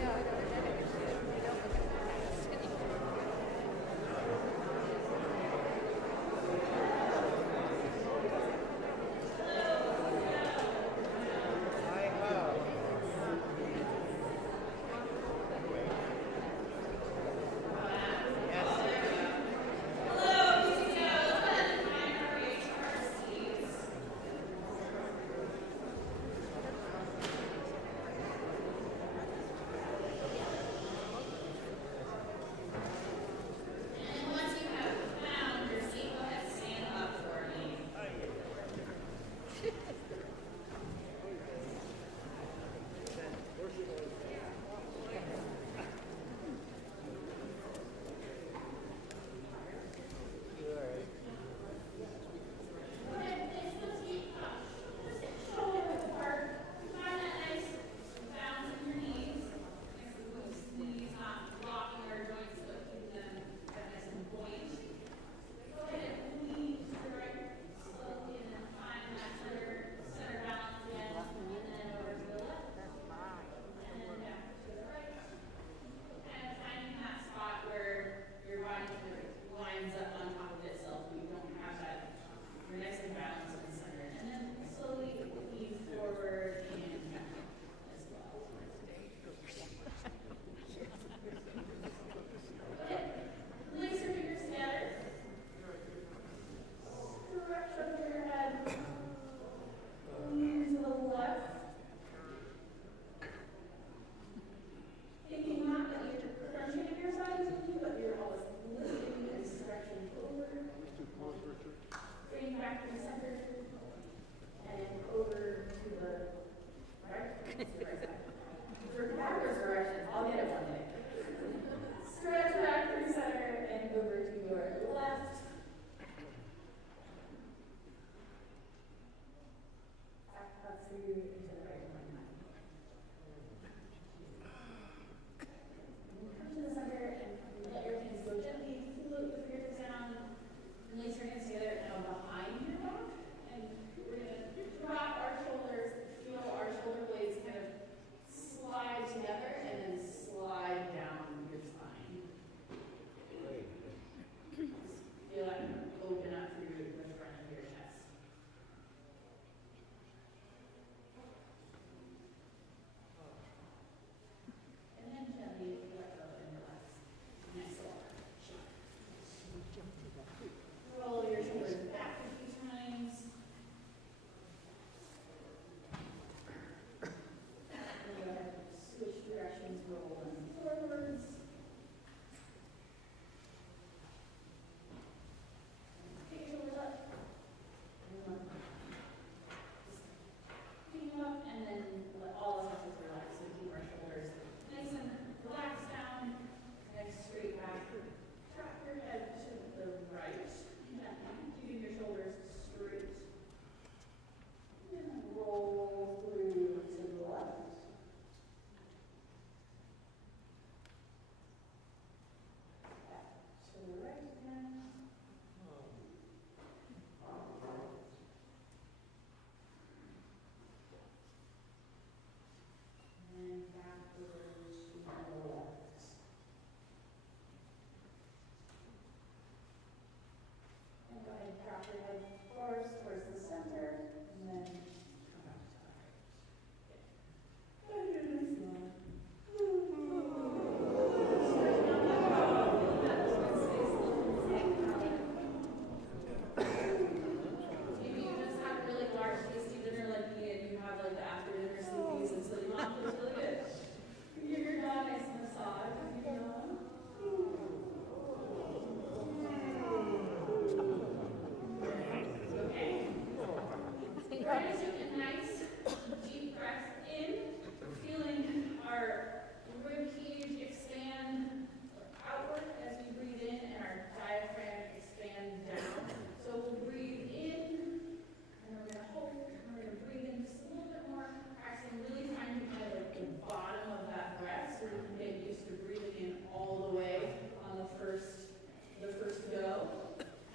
No, and then come back to our heart. And then a smile. Maybe you just have really large, tasty dinner like me, and you have like the after dinner sleepies, and so your mom feels really good. You give your dog a nice massage, you know. Okay. We're going to take a nice deep breath in, feeling our rib cage expand outward as we breathe in, and our diaphragm expand down. So we'll breathe in, and we're going to hold, and we're going to breathe in just a little bit more, practicing really trying to kind of like the bottom of that breath, so we can get used to breathing in all the way on the first go.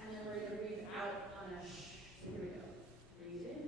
And then we're going to breathe out on a shh. So here we go. Breathe in.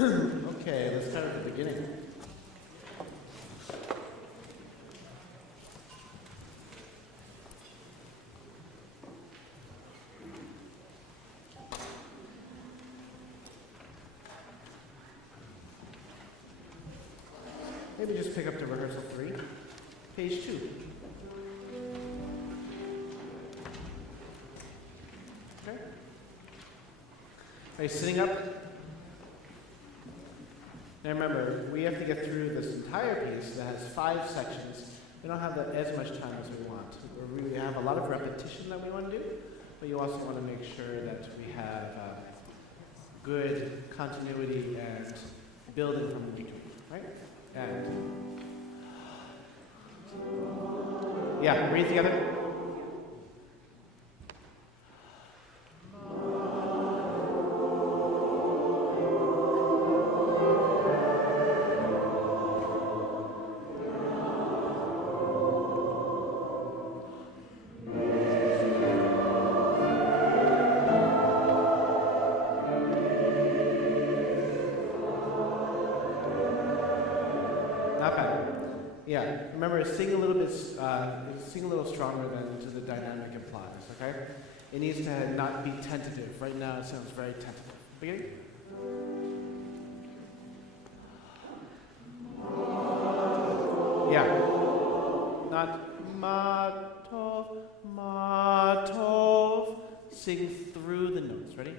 Okay, let's start at the beginning. Maybe just pick up to rehearsal 3, page 2. Okay. Are you sitting up? Now remember, we have to get through this entire piece that has 5 sections. We don't have as much time as we want. We have a lot of repetition that we want to do, but you also want to make sure that we have good continuity and building from the beginning, right? And yeah, breathe together. Not bad. Yeah, remember, sing a little stronger than to the dynamic implies, okay? It needs to not be tentative. Right now it sounds very tentative. Beginning? Yeah. Not ma-tov, ma-tov. Sing through the notes. Ready?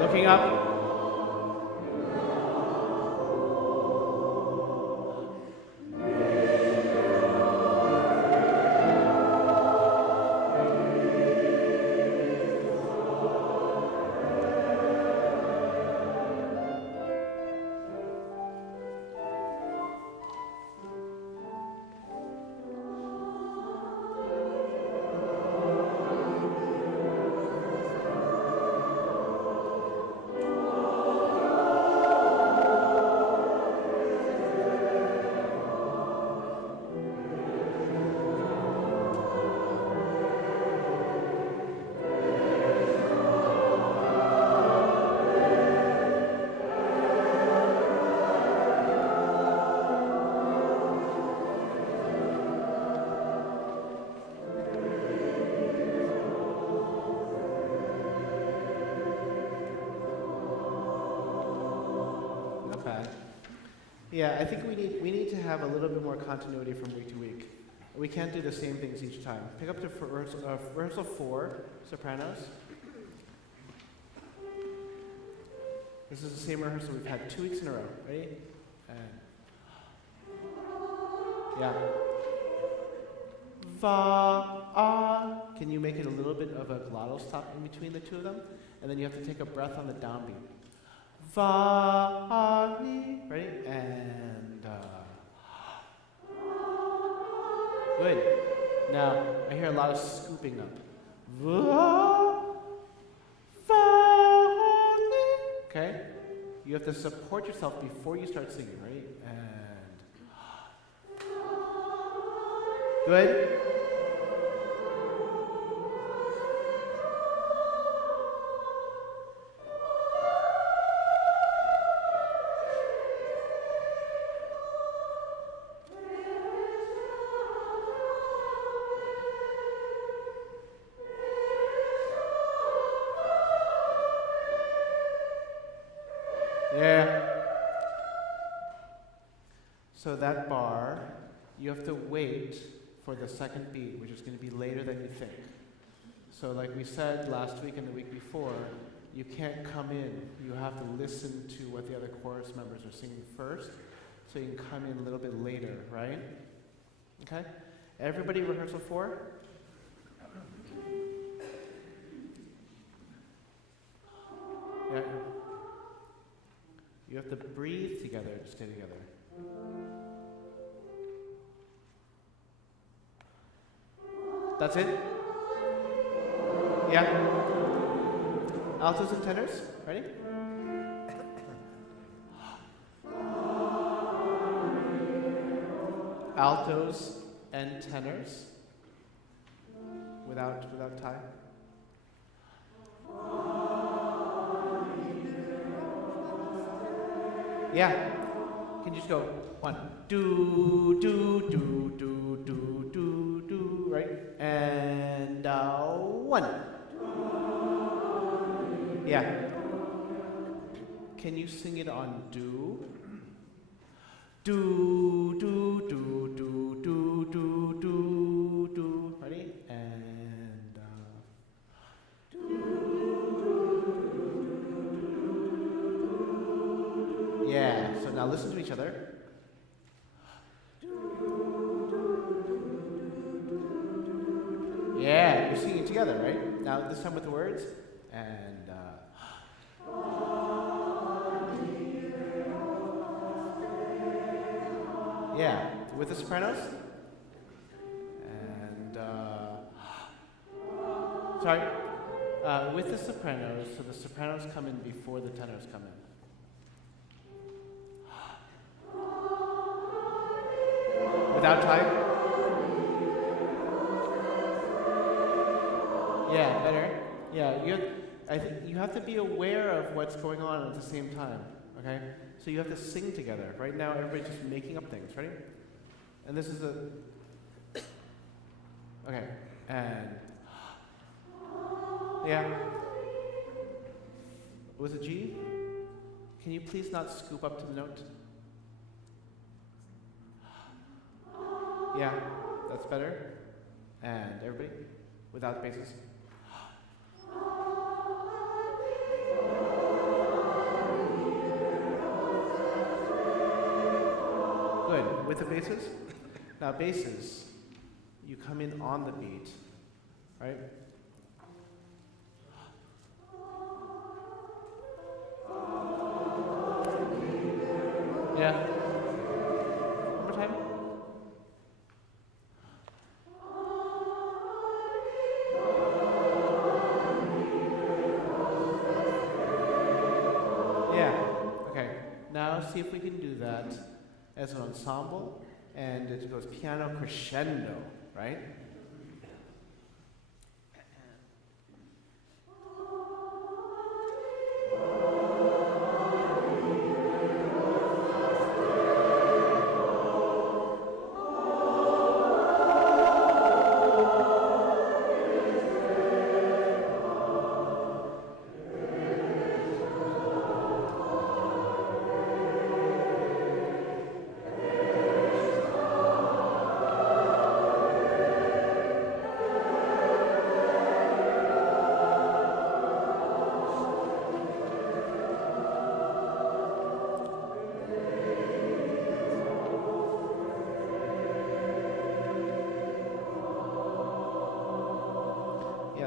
Looking up. Yeah, I think we need to have a little bit more continuity from week to week. We can't do the same things each time. Pick up to rehearsal 4, sopranos. This is the same rehearsal we've had 2 weeks in a row. Ready? And yeah. Va, ah. Can you make it a little bit of a glottal stop in between the two of them? And then you have to take a breath on the downbeat. Va, ni. Ready? And good. Now, I hear a lot of scooping up. Va, va, ni. Okay? You have to support yourself before you start singing, right? And good. Yeah. So that bar, you have to wait for the second beat, which is going to be later than you think. So like we said last week and the week before, you can't come in. You have to listen to what the other chorus members are singing first, so you can come in a little bit later, right? Okay? Everybody rehearsal 4? Yeah. You have to breathe together to stay together. That's it? Yeah. Altos and tenors, ready? Altos and tenors. Without tie? Yeah. Can you just go 1, do, do, do, do, do, do, do, right? And 1. Yeah. Can you sing it on do? Do, do, do, do, do, do, do, do. Ready? And yeah. So now listen to each other. Yeah, you're singing together, right? Now this time with the words. And yeah, with the sopranos. And sorry, with the sopranos. So the sopranos come in before the tenors come in. Without time. Yeah, better. Yeah, I think you have to be aware of what's going on at the same time. Okay, so you have to sing together. Right now, everybody's just making up things. Ready? And this is a. Okay, and yeah. Was it G? Can you please not scoop up to the note? Yeah, that's better. And everybody, without basses. Good. With the basses? Now basses, you come in on the beat, right? Yeah. One more time. Yeah. Okay. Now see if we can do that as an ensemble, and it goes piano crescendo, right?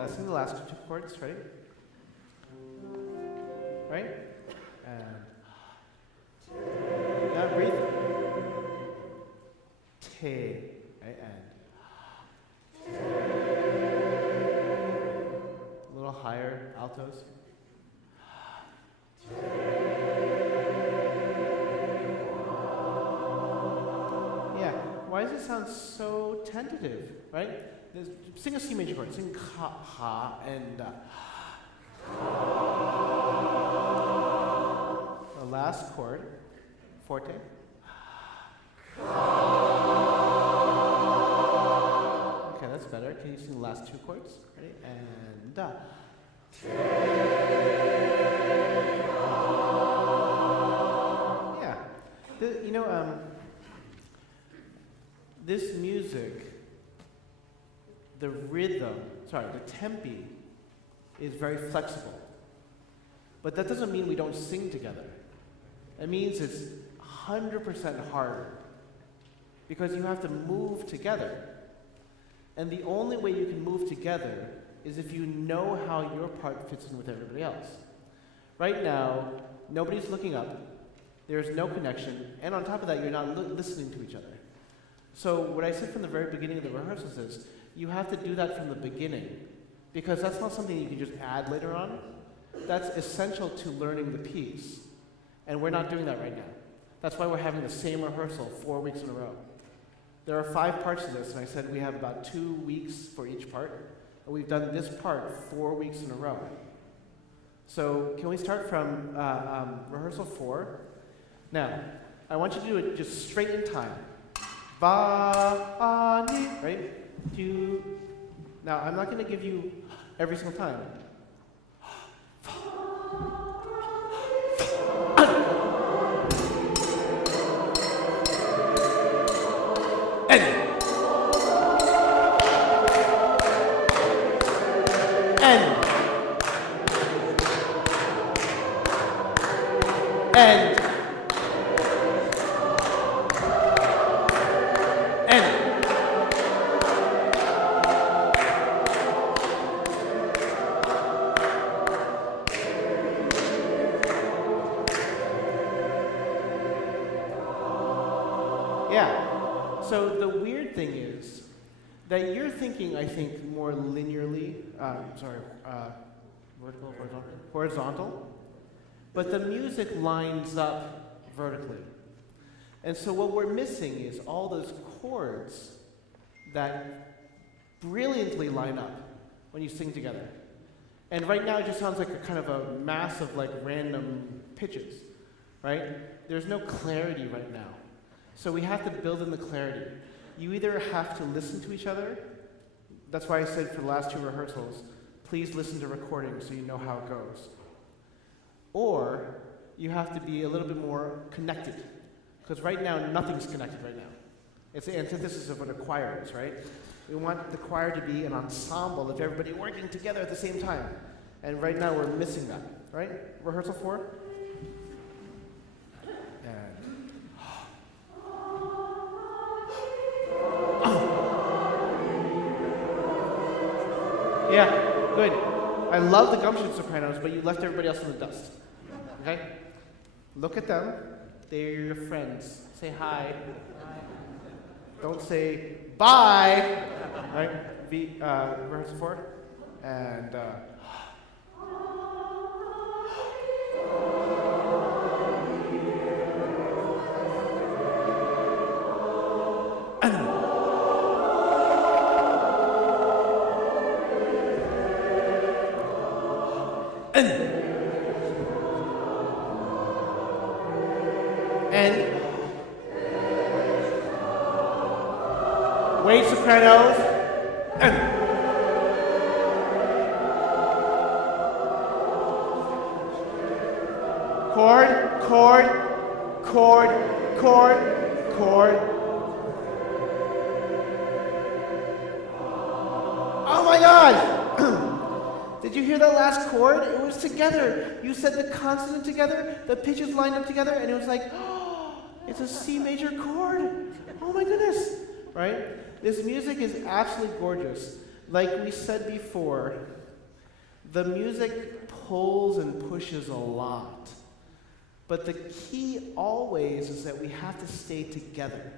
Sing the last 2 chords, right? Right? And now breathe. Te, right? And a little higher, altos. Yeah. Why does it sound so tentative, right? Sing a C major chord. Sing ha, ha, and the last chord, forte. Okay, that's better. Can you sing the last 2 chords? Ready? And yeah. This music. The rhythm, the tempi is very flexible. But that doesn't mean we don't sing together. It means it's 100% harder because you have to move together. And the only way you can move together is if you know how your part fits in with everybody else. Right now, nobody's looking up, there's no connection, and on top of that, you're not listening to each other. So what I said from the very beginning of the rehearsals is, you have to do that from the beginning, because that's not something you can just add later on. That's essential to learning the piece, and we're not doing that right now. That's why we're having the same rehearsal 4 weeks in a row. There are 5 parts to this, and I said we have about 2 weeks for each part, And we've done this part 4 weeks in a row. So can we start from rehearsal 4? Now, I want you to do it just straight in time. Va, ni, right? 2. Now, I'm not going to give you every single time. Yeah. So the weird thing is that you're thinking, I think, more linearly, vertical, horizontal, but the music lines up vertically. And so what we're missing is all those chords that brilliantly line up when you sing together. And right now it just sounds like a kind of a mass of like random pitches, right? There's no clarity right now. So we have to build in the clarity. You either have to listen to each other. That's why I said for the last 2 rehearsals, please listen to recordings so you know how it goes. Or you have to be a little bit more connected. Because right now, nothing's connected right now. It's the antithesis of what a choir is, right? We want the choir to be an ensemble of everybody working together at the same time. And right now, we're missing that, right? Rehearsal 4? Yeah, good. I love the gumption sopranos, but you left everybody else in the dust. Okay? Look at them. They're your friends. Say hi. Don't say bye. Right? Rehearsal 4. And wait, sopranos. Chord, chord, chord, chord, chord. Oh my God! Did you hear that last chord? It was together. You said the consonant together, the pitches lined up together, and it was like, oh, it's a C major chord. Oh my goodness. Right? This music is absolutely gorgeous. Like we said before, the music pulls and pushes a lot. But the key always is that we have to stay together.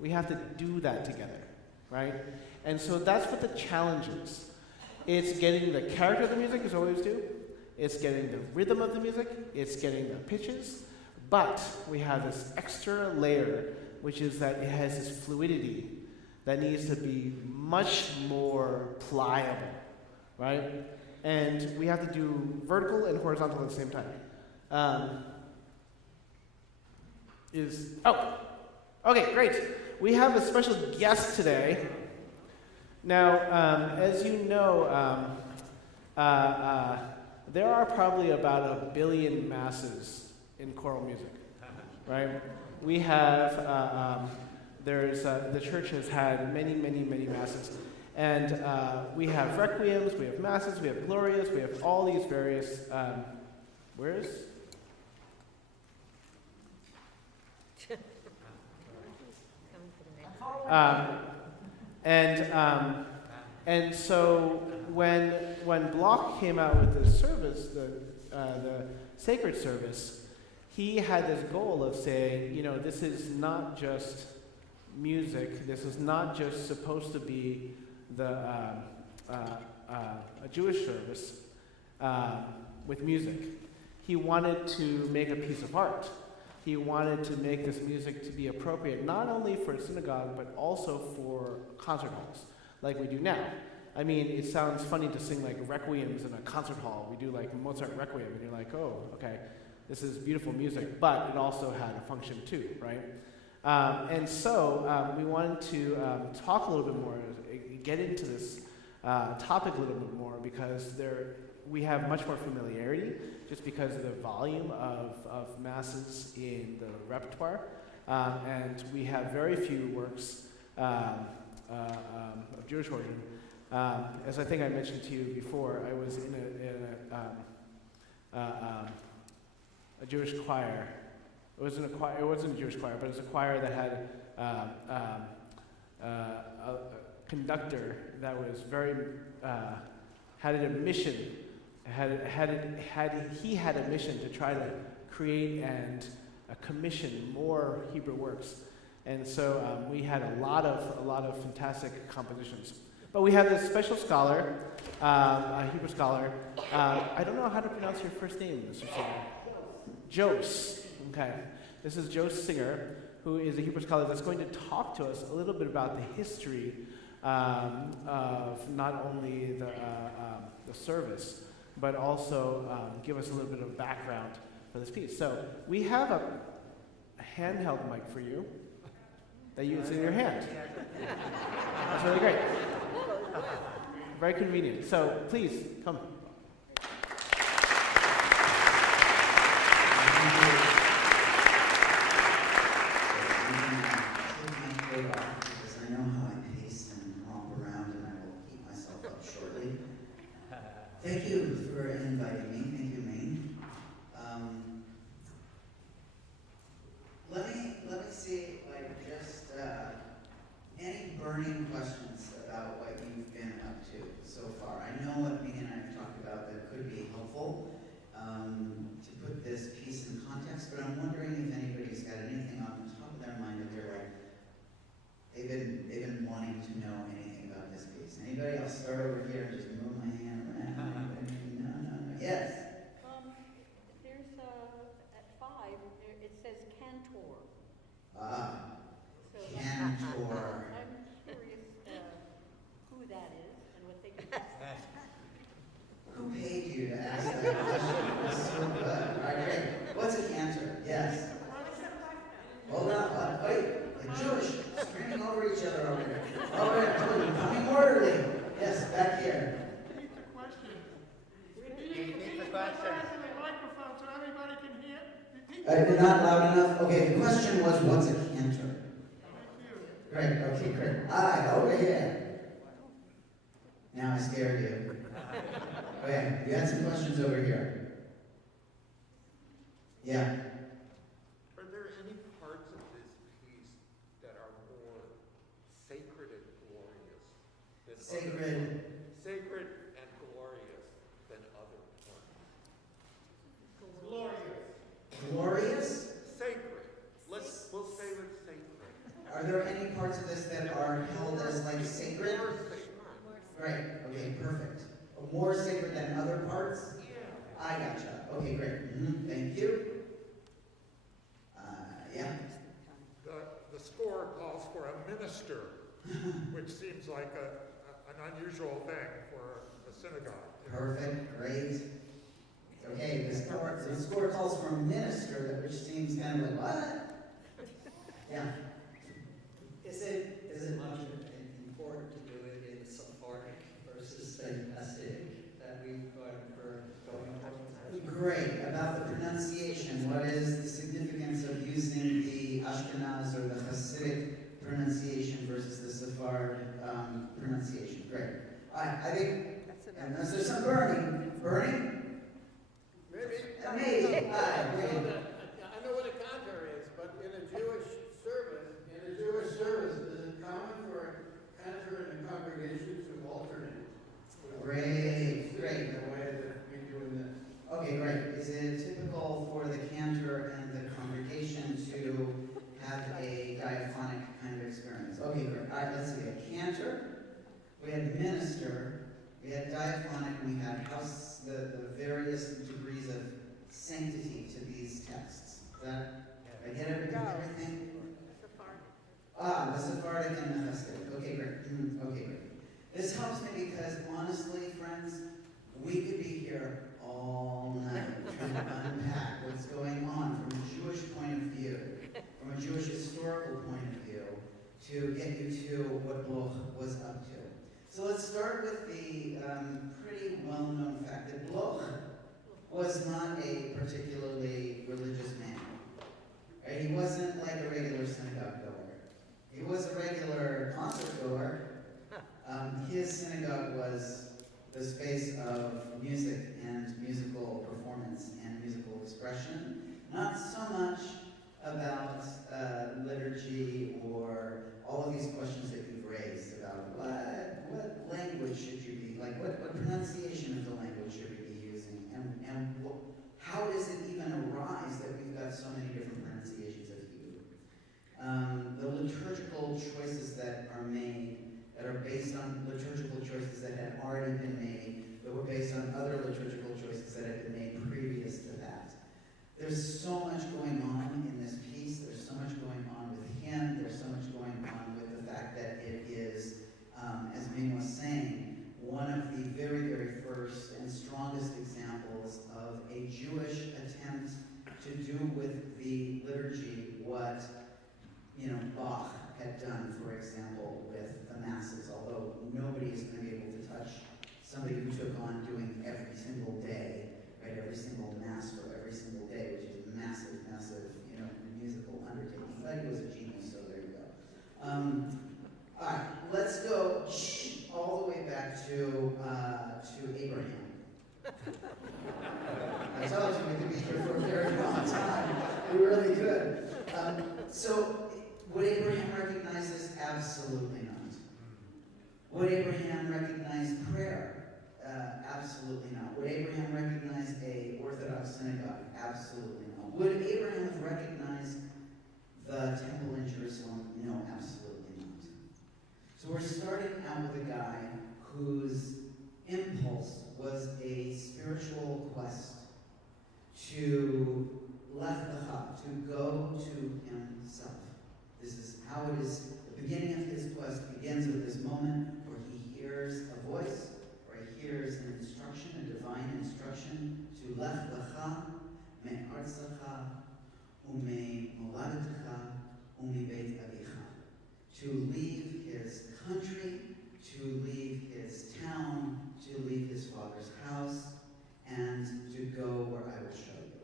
We have to do that together, right? And so that's what the challenge is. It's getting the character of the music, as we always do. It's getting the rhythm of the music. It's getting the pitches. But we have this extra layer, which is that it has this fluidity that needs to be much more pliable, right? And we have to do vertical and horizontal at the same time. Okay, great. We have a special guest today. Now, as you know, there are probably about 1 billion masses in choral music, right? We have, the church has had many, many, many masses. And we have requiems, we have masses, we have glorias, we have all these various, and so when Bloch came out with the service, the sacred service, he had this goal of saying, you know, this is not just music. This is not just supposed to be a Jewish service with music. He wanted to make a piece of art. He wanted to make this music to be appropriate not only for synagogue, but also for concert halls, like we do now. I mean, it sounds funny to sing like requiems in a concert hall. We do like Mozart Requiem, and you're like, oh, okay, this is beautiful music, but it also had a function too, right? And so we wanted to talk a little bit more, get into this topic a little bit more, because we have much more familiarity just because of the volume of masses in the repertoire, and we have very few works of Jewish origin. As I think I mentioned to you before, I was in a Jewish choir. It wasn't a Jewish choir, but it was a choir that had a conductor that was very had a mission. He had a mission to try to create and commission more Hebrew works, and so we had a lot of fantastic compositions. But we have this special scholar, a Hebrew scholar. I don't know how to pronounce your first name, Mr. Singer. Jose. Okay. This is Jose Singer, who is a Hebrew scholar that's going to talk to us a little bit about the history of not only the service, but also give us a little bit of background for this piece. So we have a handheld mic for you that it's in your hand. That's really great. Very convenient. So please, come. Because I know how I pace and romp around, and I will keep myself up shortly. Thank you for inviting me. Thank you, Maine. Let me see, just any burning questions about what you've been up to so far. I know what me and I have talked about that could be helpful to put this piece in context, but I'm wondering if anybody's got anything on the top of their mind that they've been wanting to know anything about this piece. Anybody? I'll start over here and just move my hand around. No. Yes. There's at 5. It says cantor. Cantor. I'm curious who that is and what they do. Who paid you to ask that question? That's so good. All right, great. What's a cantor? Yes. Hold on. Wait. Like Jewish. Screaming over each other over here. All right, coming orderly. Yes, back here. Repeat the question. Repeat the question. Into the microphone so everybody can hear. Repeat the Not loud enough? Okay, the question was, what's a cantor? Thank you. Great, okay, great. Over here. Now I scared you. Okay, you had some questions over here. Yeah. Are there any parts of this piece that are more sacred and glorious than sacred and glorious than other parts? Glorious? Sacred. We'll say it's sacred. Are there any parts of this that are held as like sacred? More sacred. Great, okay, perfect. More sacred than other parts? Yeah. I gotcha. Okay, great. Thank you. Yeah. The score calls for a minister, which seems like an unusual thing for a synagogue. Perfect, great. Okay, the score calls for a minister, which seems kind of like, what? Yeah. Is it much important to do it in Sephardic versus the Hasidic that we've got for going over? Great. About the pronunciation, what is the significance of using the Ashkenaz or the Hasidic pronunciation versus the Sephardic pronunciation? Great. All right, I think, unless there's some burning. Maybe. All right, great. I know what a cantor is, but in a Jewish service, is it common for a cantor in a congregation to alternate? Great. The way that we do in this. Okay, great. Is it typical for the cantor and the congregation to have a diaphonic kind of experience? Okay, great. All right, let's see. A cantor, we had minister, we had diaphonic, and we had the various degrees of sanctity to these texts. Is that, did I get everything? The Sephardic and the Hasidic. Okay, great. Okay, great. This helps me because We could be here all night trying to unpack what's going on from a Jewish point of view, from a Jewish historical point of view, to get you to what Bloch was up to. So let's start with the pretty well-known fact that Bloch was not a particularly religious man. Right? He wasn't like a regular synagogue goer. He was a regular concert goer. His synagogue was the space of music and musical performance and musical expression. Not so much about liturgy or all of these questions that you've raised about what language should you be, like what pronunciation of the language should we be using, and how does it even arise that we've got so many different pronunciations of Hebrew? The liturgical choices that are made, that are based on liturgical choices that had already been made, that were based on other liturgical choices that had been made previous to that. There's so much going on in this piece. There's so much going on with him. There's so much going on with the fact that it is, as Ming was saying, one of the very, very first and strongest examples of a Jewish attempt to do with the liturgy what, Bach had done, for example, with the masses, although nobody is going to be able to touch somebody who took on doing every single day, right, every single mass for every single day, which is a massive, massive, musical undertaking. But he was a genius, so there you go. All right, let's go all the way back to Abraham. I told you we could be here for a very long time. We really could. So, would Abraham recognize this? Absolutely not. Would Abraham recognize prayer? Absolutely not. Would Abraham recognize an Orthodox synagogue? Absolutely not. Would Abraham have recognized the temple in Jerusalem? No, absolutely not. So we're starting out with a guy whose impulse was a spiritual quest to leflecha, to go to himself. This is how it is. The beginning of his quest begins with this moment where he hears a voice, where he hears an instruction, a divine instruction, to leflecha me'artzecha u'me'moladetecha u'mibeit avicha, to leave his country, to leave his town, to leave his father's house, and to go where I will show you.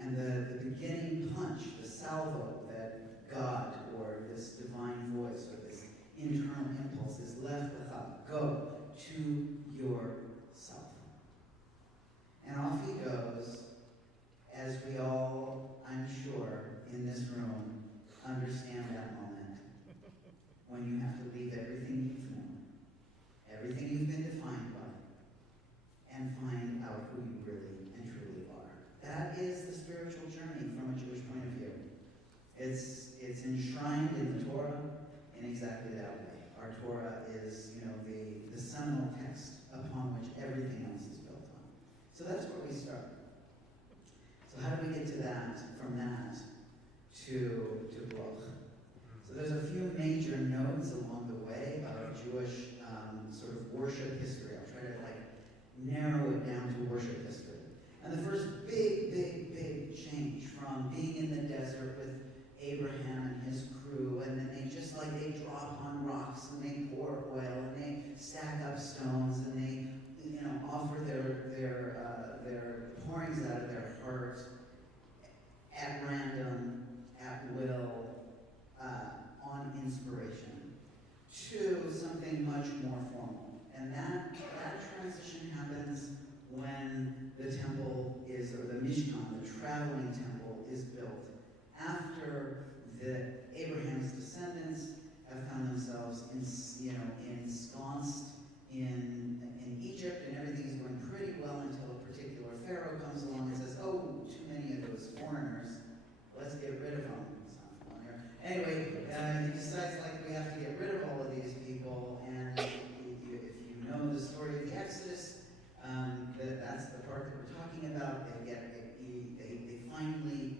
And the beginning punch, the salvo that God, or this divine voice, or this internal impulse is leflecha, go to yourself. And off he goes, as we all, I'm sure, in this room, understand that moment when you have to leave everything you've known, everything you've been defined by, and find out who you really and truly are. That is the spiritual journey from a Jewish point of view. It's enshrined in the Torah in exactly that way. Our Torah is, the seminal text upon which everything else is built on. So that's where we start. So how do we get to that, from that to Bloch? So there's a few major nodes along the way of Jewish sort of worship history. I'll try to narrow it down to worship history. And the first big change from being in the desert with Abraham and his crew, and then they drop on rocks and they pour oil and they stack up stones and they offer their pourings out of their heart at random, at will, on inspiration, to something much more formal. And that transition happens when the temple is, or the Mishkan, the traveling temple, is built after Abraham's descendants have found themselves ensconced in Egypt, and everything is going pretty well until a particular pharaoh comes along and says, "Oh, too many of those foreigners. Let's get rid of them." Sounds familiar. Anyway, he decides we have to get rid of all of these people, and if you know the story of the Exodus, that's the part that we're talking about. They finally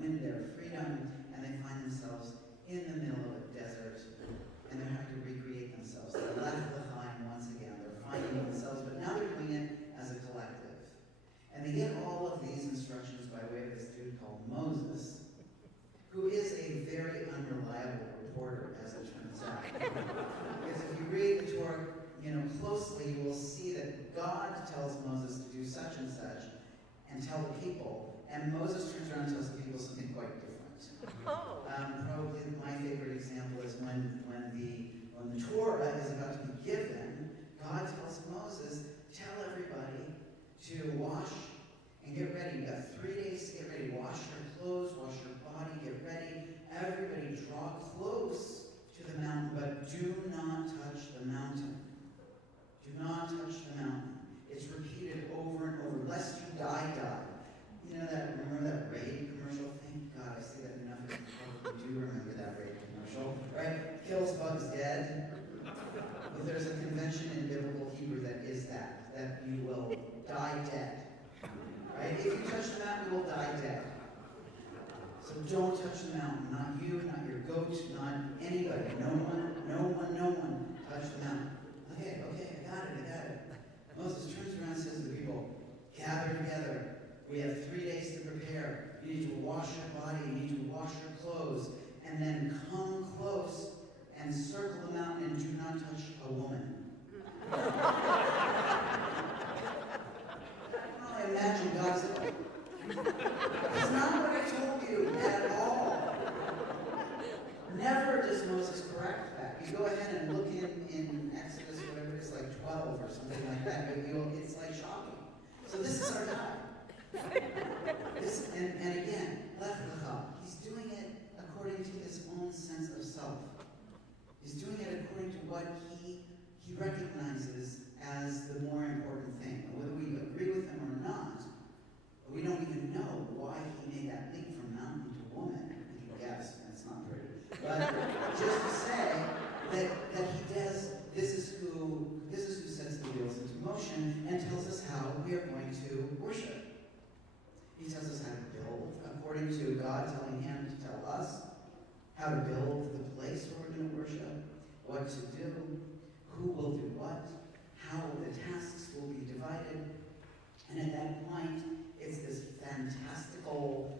win their freedom, and they find themselves in the middle of a desert, and they have to recreate themselves. They're left behind and such, and tell the people. And Moses turns around and tells the people something quite different. Probably my favorite example is when the Torah is about to be given, God tells Moses, tell everybody to wash and get ready. You've got 3 days to get ready. Wash your clothes, wash your body, get ready. Everybody draw close to the mountain, but do not touch the mountain. Do not touch the mountain. It's repeated over and over, lest you die. You know that, remember that Raid commercial? Thank God, I say that enough. You probably do remember that Raid commercial, right? Kills bugs dead. Well, there's a convention in biblical Hebrew that is that you will die dead. Right? If you touch the mountain, you will die dead. So don't touch the mountain. Not you, not your goat, not anybody. No one touch the mountain. Okay, I got it. Moses turns around and says to the people, gather together. We have 3 days to prepare. You need to wash your body. You need to wash your clothes. And then come close and circle the mountain and do not touch a woman. I imagine God's like, that's not what I told you at all. Never does Moses correct that. You go ahead and look in Exodus, whatever it is, like 12 or something like that. It's like shocking. So this is our God. And again, he's doing it according to his own sense of self. He's doing it according to what he recognizes as the more important thing. And whether we agree with him or not, we don't even know why he made that leap from mountain to woman. We can guess, and it's not pretty. But just to say that he does, this is who sets the wheels into motion and tells us how we are going to worship. He tells us how to build, according to God telling him to tell us how to build the place where we're going to worship, what to do, who will do what, how the tasks will be divided. And at that point, it's this fantastical,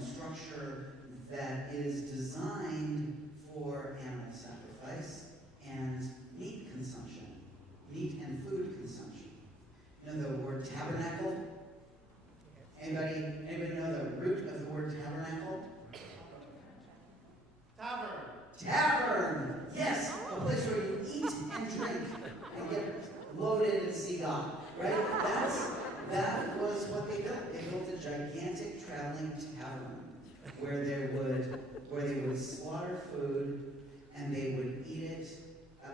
structure that is designed for animal sacrifice and meat consumption, meat and food consumption. You know the word tabernacle? Anybody know the root of the word tabernacle? Tavern! Yes! A place where you eat and drink and get loaded and see God. Right? That was what they built. They built a gigantic traveling tavern where they would slaughter food and they would eat it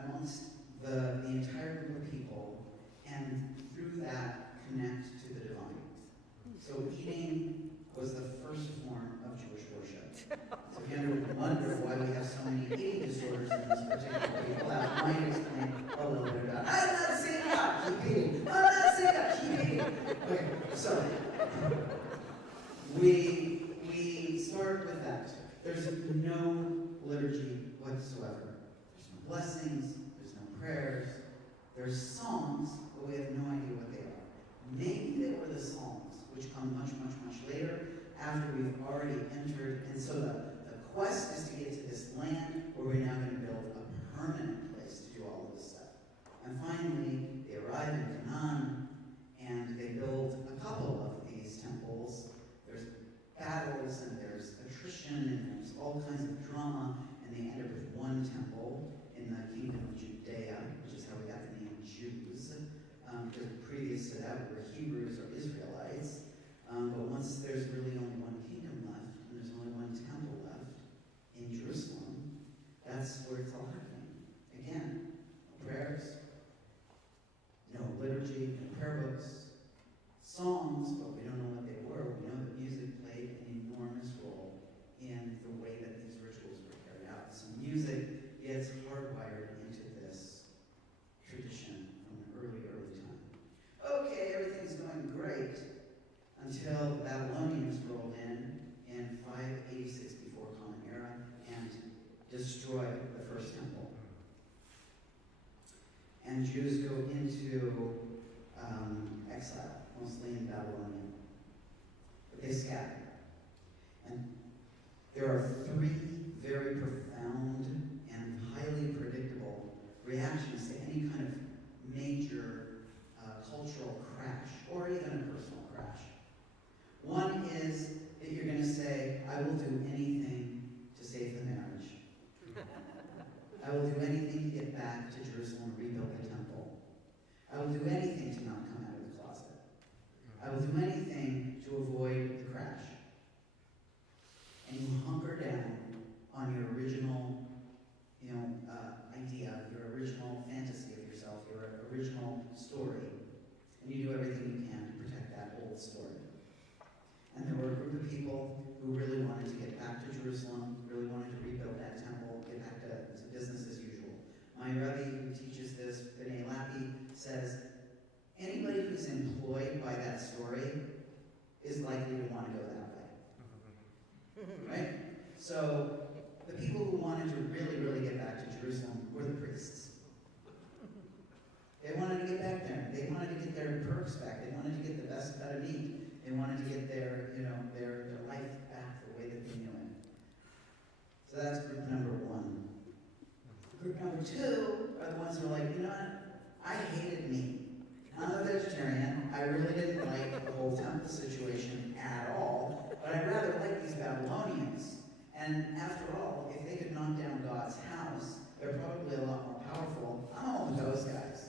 amongst the entire group of people, and through that connect to the divine. So eating was the first form of Jewish worship. So if you ever wonder why we have so many eating disorders in this particular people, that might explain a little bit about it. I'm not saying that, keep eating. I'm not saying that, keep eating. Okay, so we start with that. There's no liturgy whatsoever. There's no blessings, there's no prayers. There's songs, but we have no idea what they are. Maybe they were the Psalms, which come much later, after we've already entered. And so the quest is to get to this land where we're now going to build a permanent place to do all of this stuff. And finally, they arrive in Canaan, and they build a couple of these temples. There's battles, and there's attrition, and there's all kinds of drama, and they end up with one temple in the kingdom of Judea, which is how we got the name Jews, because previous to that we were Hebrews or Israelites. But once there's really only one kingdom left, and there's only one temple left in Jerusalem, that's where it's all happening. Again, no prayers, no liturgy, no prayer books, songs, but we don't know what they were. We know that music played an enormous role in the way that these rituals were carried out. So music gets hardwired into this tradition from an early time. Okay, everything's going great until the Babylonians roll in 586 before Common Era and destroy the first temple. And Jews go into exile, mostly in Babylonian. But they scatter. And there are three very profound and highly predictable reactions to any kind of major cultural crash or even a personal crash. One is that you're going to say, I will do anything to save the marriage. I will do anything to get back to Jerusalem and rebuild the temple. I will do anything to not come out of the closet. I will do anything to avoid the crash. And you hunker down on your original, idea, your original fantasy of yourself, your original story, and you do everything you can to protect that old story. And there were a group of people who really wanted to get back to Jerusalem, really wanted to rebuild that temple, get back to business as usual. My Rebbe, who teaches this, B'nai Lappi, says, anybody who's employed by that story is likely to want to go that way. Right? So, the people who wanted to really, really get back to Jerusalem were the priests. They wanted to get back there. They wanted to get their perks back. They wanted to get the best cut of meat. They wanted to get their life back the way that they knew it. So that's group number one. Group number two are the ones who are like, you know what? I hated meat. I'm a vegetarian. I really didn't like the whole temple situation at all. But I rather like these Babylonians. And after all, if they could knock down God's house, they're probably a lot more powerful. I'm all with those guys.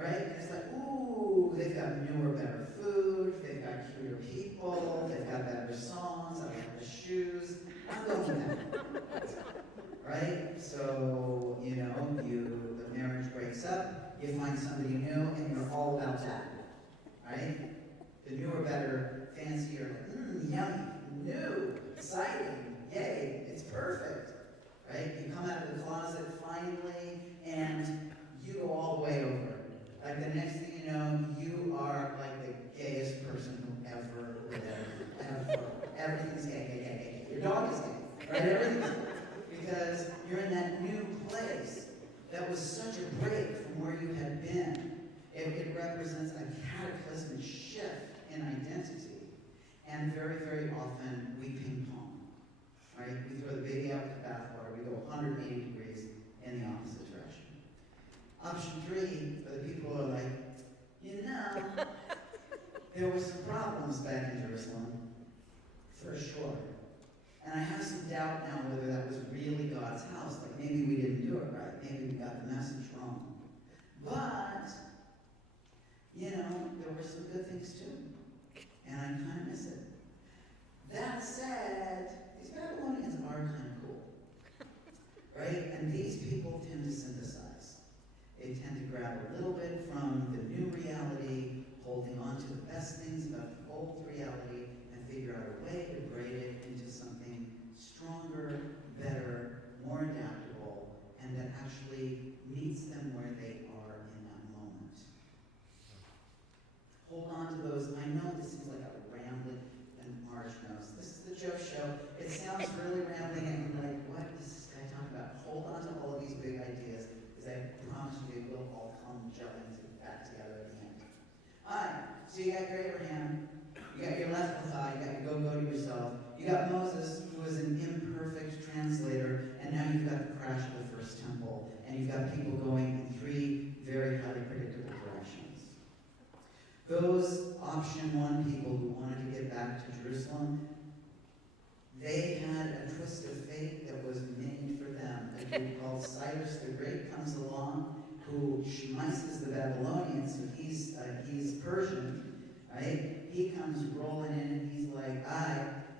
Right? And it's like, ooh, they've got newer, better food, they've got cuter people, they've got better songs, I like the shoes. I'm going with that. Right? So, the marriage breaks up, you find somebody new, and you're all about that. Right? The newer, better, fancier, yummy, new, exciting, yay, it's perfect. Right? You come out of the closet finally, and you go all the way over. Like the next thing you know, you are like the gayest person who ever lived. Ever. Everything's gay. Your dog is gay, right? Everything's gay. Because you're in that new place that was such a break from where you had been. It represents a cataclysmic shift in identity. And very, very often we ping pong. Right? We throw the baby out with the bathwater. We go 180 degrees in the opposite direction. Option 3 for the people who are like, there were some problems back in Jerusalem, for sure. And I have some doubt now whether that was really God's house. Like maybe we didn't do it right. Maybe we got the message wrong. But, there were some good things too. And I kind of miss it. That said, these Babylonians are kind of cool. Right? And these people tend to synthesize. They tend to grab a little bit from the new reality, holding on to the best things about the old reality, and figure out a way to braid it into something stronger, better, more adaptable, and that actually meets them where they are in that moment. Hold on to those. I know this seems like a rambling and Marge knows. This is the Joe Show. It sounds really rambling and you're like, what is this guy talking about? Hold on to all of these big ideas. I promise you it will all come gelling back together at the end. Alright, so you got your Abraham, you got your left thigh, you got your go yourself, you got Moses, who was an imperfect translator, and now you've got the crash of the first temple, and you've got people going in 3 very highly predictable directions. Those option 1 people who wanted to get back to Jerusalem, they had a twist of fate that was made for them. A dude called Cyrus the Great comes along, who schmeises the Babylonians, so he's Persian, right? He comes rolling in and he's like,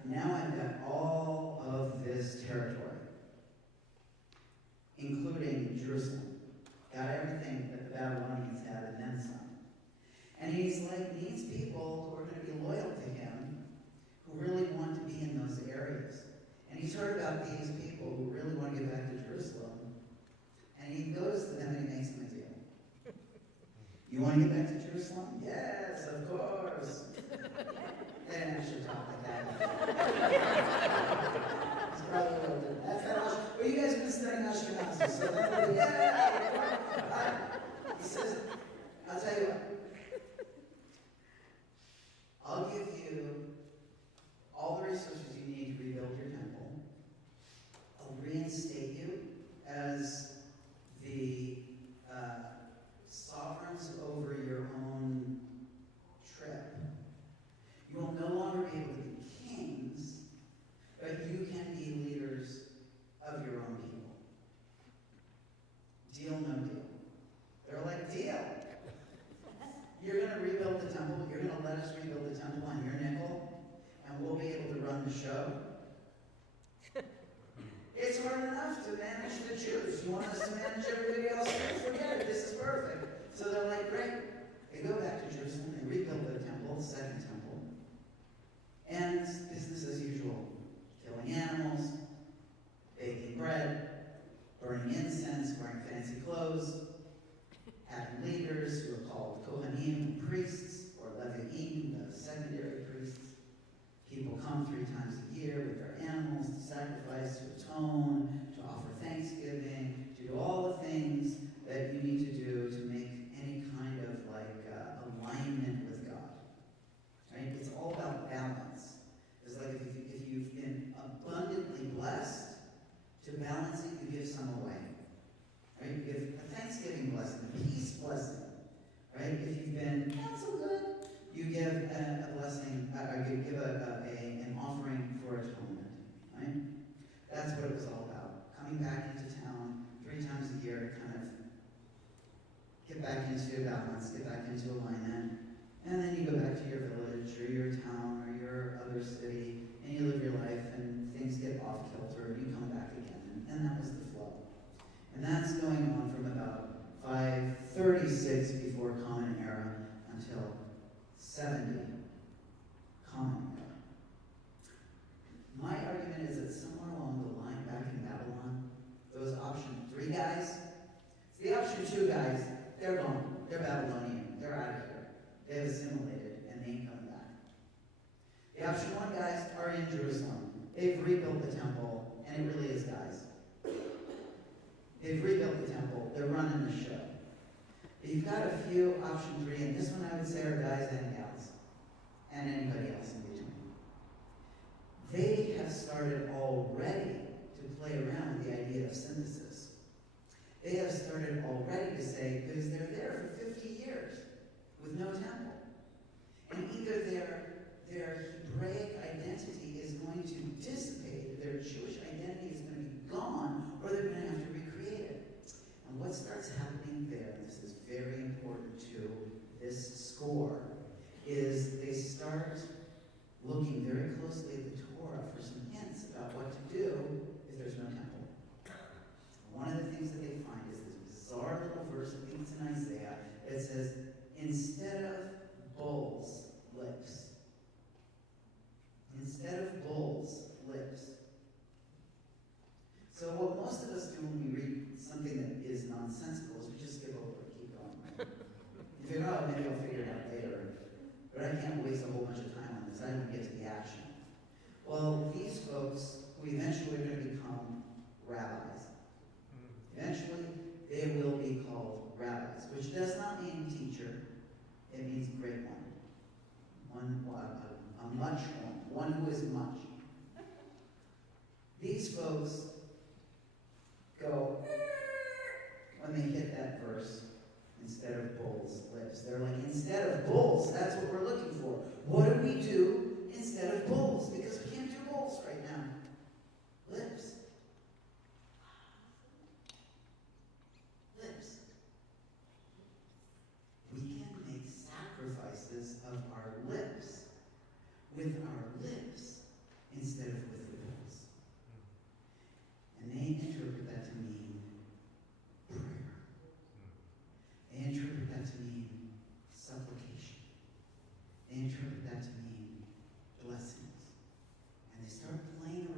now I've got all of this territory, including Jerusalem. Got everything that the Babylonians had and then some. And he's like, needs people who are going to be loyal to him, who really want to be in those areas. And he's heard about these people who really want to get back to Jerusalem. And he goes to them and he makes them a deal. You want to get back to Jerusalem? Yes, of course. They didn't actually talk like that. It's probably a little different. That's that well, you guys have been studying Ashkenazi, so that'll be, He says, I'll tell you what. I'll give you all the resources you need to rebuild your temple. I'll reinstate you as the sovereigns over your own Deal, no deal. They're like, deal. You're going to rebuild the temple. You're going to let us rebuild the temple on your nickel, and we'll be able to run the show. It's hard enough to manage the Jews. You want us to manage everybody else? Forget it. This is perfect. So they're like, great. They go back to Jerusalem. They rebuild the temple, the second temple. And business as usual. Killing animals, baking bread, burning incense, wearing fancy clothes, having leaders who are called Kohanim, priests, or Levi'im, the secondary priests. People come 3 times a year with their animals to sacrifice, to atone, to offer thanksgiving, to do all the things that you need to do to make any kind of alignment with God. Right? It's all about balance. It's like if you've been abundantly blessed, to balance it, you give some away. Right? You give a Thanksgiving blessing, a peace blessing. Right? If you've been not so good, you give a blessing, or you give an offering for atonement. Right? That's what it was all about. Coming back into town 3 times a year to kind of get back into balance, get back into alignment. And then you go back to your village or your town or your other city, and you live your life, and things get off kilter, and you come back again. And that was the flow. And that's going on from about 536 before Common Era until 70 Common Era. My argument is that somewhere along the line back in Babylon, those option 3 guys, the option 2 guys, they're gone. They're Babylonian. They're out of here. They've assimilated, and they ain't coming back. The option 1 guys are in Jerusalem. They've rebuilt the temple, and it really is guys. They've rebuilt the temple. They're running the show. But you've got a few option 3, and this one I would say are guys and gals, and anybody else in between. They have started already to play around with the idea of synthesis. They have started already to say, because they're there for 50 years with no temple. And either their Hebraic identity is going to dissipate, their Jewish identity is going to be gone, or they're going to have to recreate it. And what starts happening there, and this is very important to this score, is they start looking very closely at the Torah for some hints about what to do if there's no temple. One of the things that they find is this bizarre little verse, I think it's in Isaiah, that says, instead of bulls, lips. Instead of bulls, lips. So what most of us do when we read something that is nonsensical is we just skip over it, keep going. Right? You figure, oh, maybe I'll figure it out later. But I can't waste a whole bunch of time on this. I don't get to the action. Well, these folks, who eventually are going to become rabbis. Eventually, they will be called rabbis, which does not mean teacher. It means great one. A much one who is much. These folks go, when they hit that verse, instead of bulls, lips. They're like, instead of bulls, that's what we're looking for. What do we do instead of bulls? Because we can't do bulls right now. Lips. Lips. We can make sacrifices of our lips with our lips instead of with the bulls. And they interpret that to mean prayer. They interpret that to mean supplication. They interpret that to mean blessings. And they start playing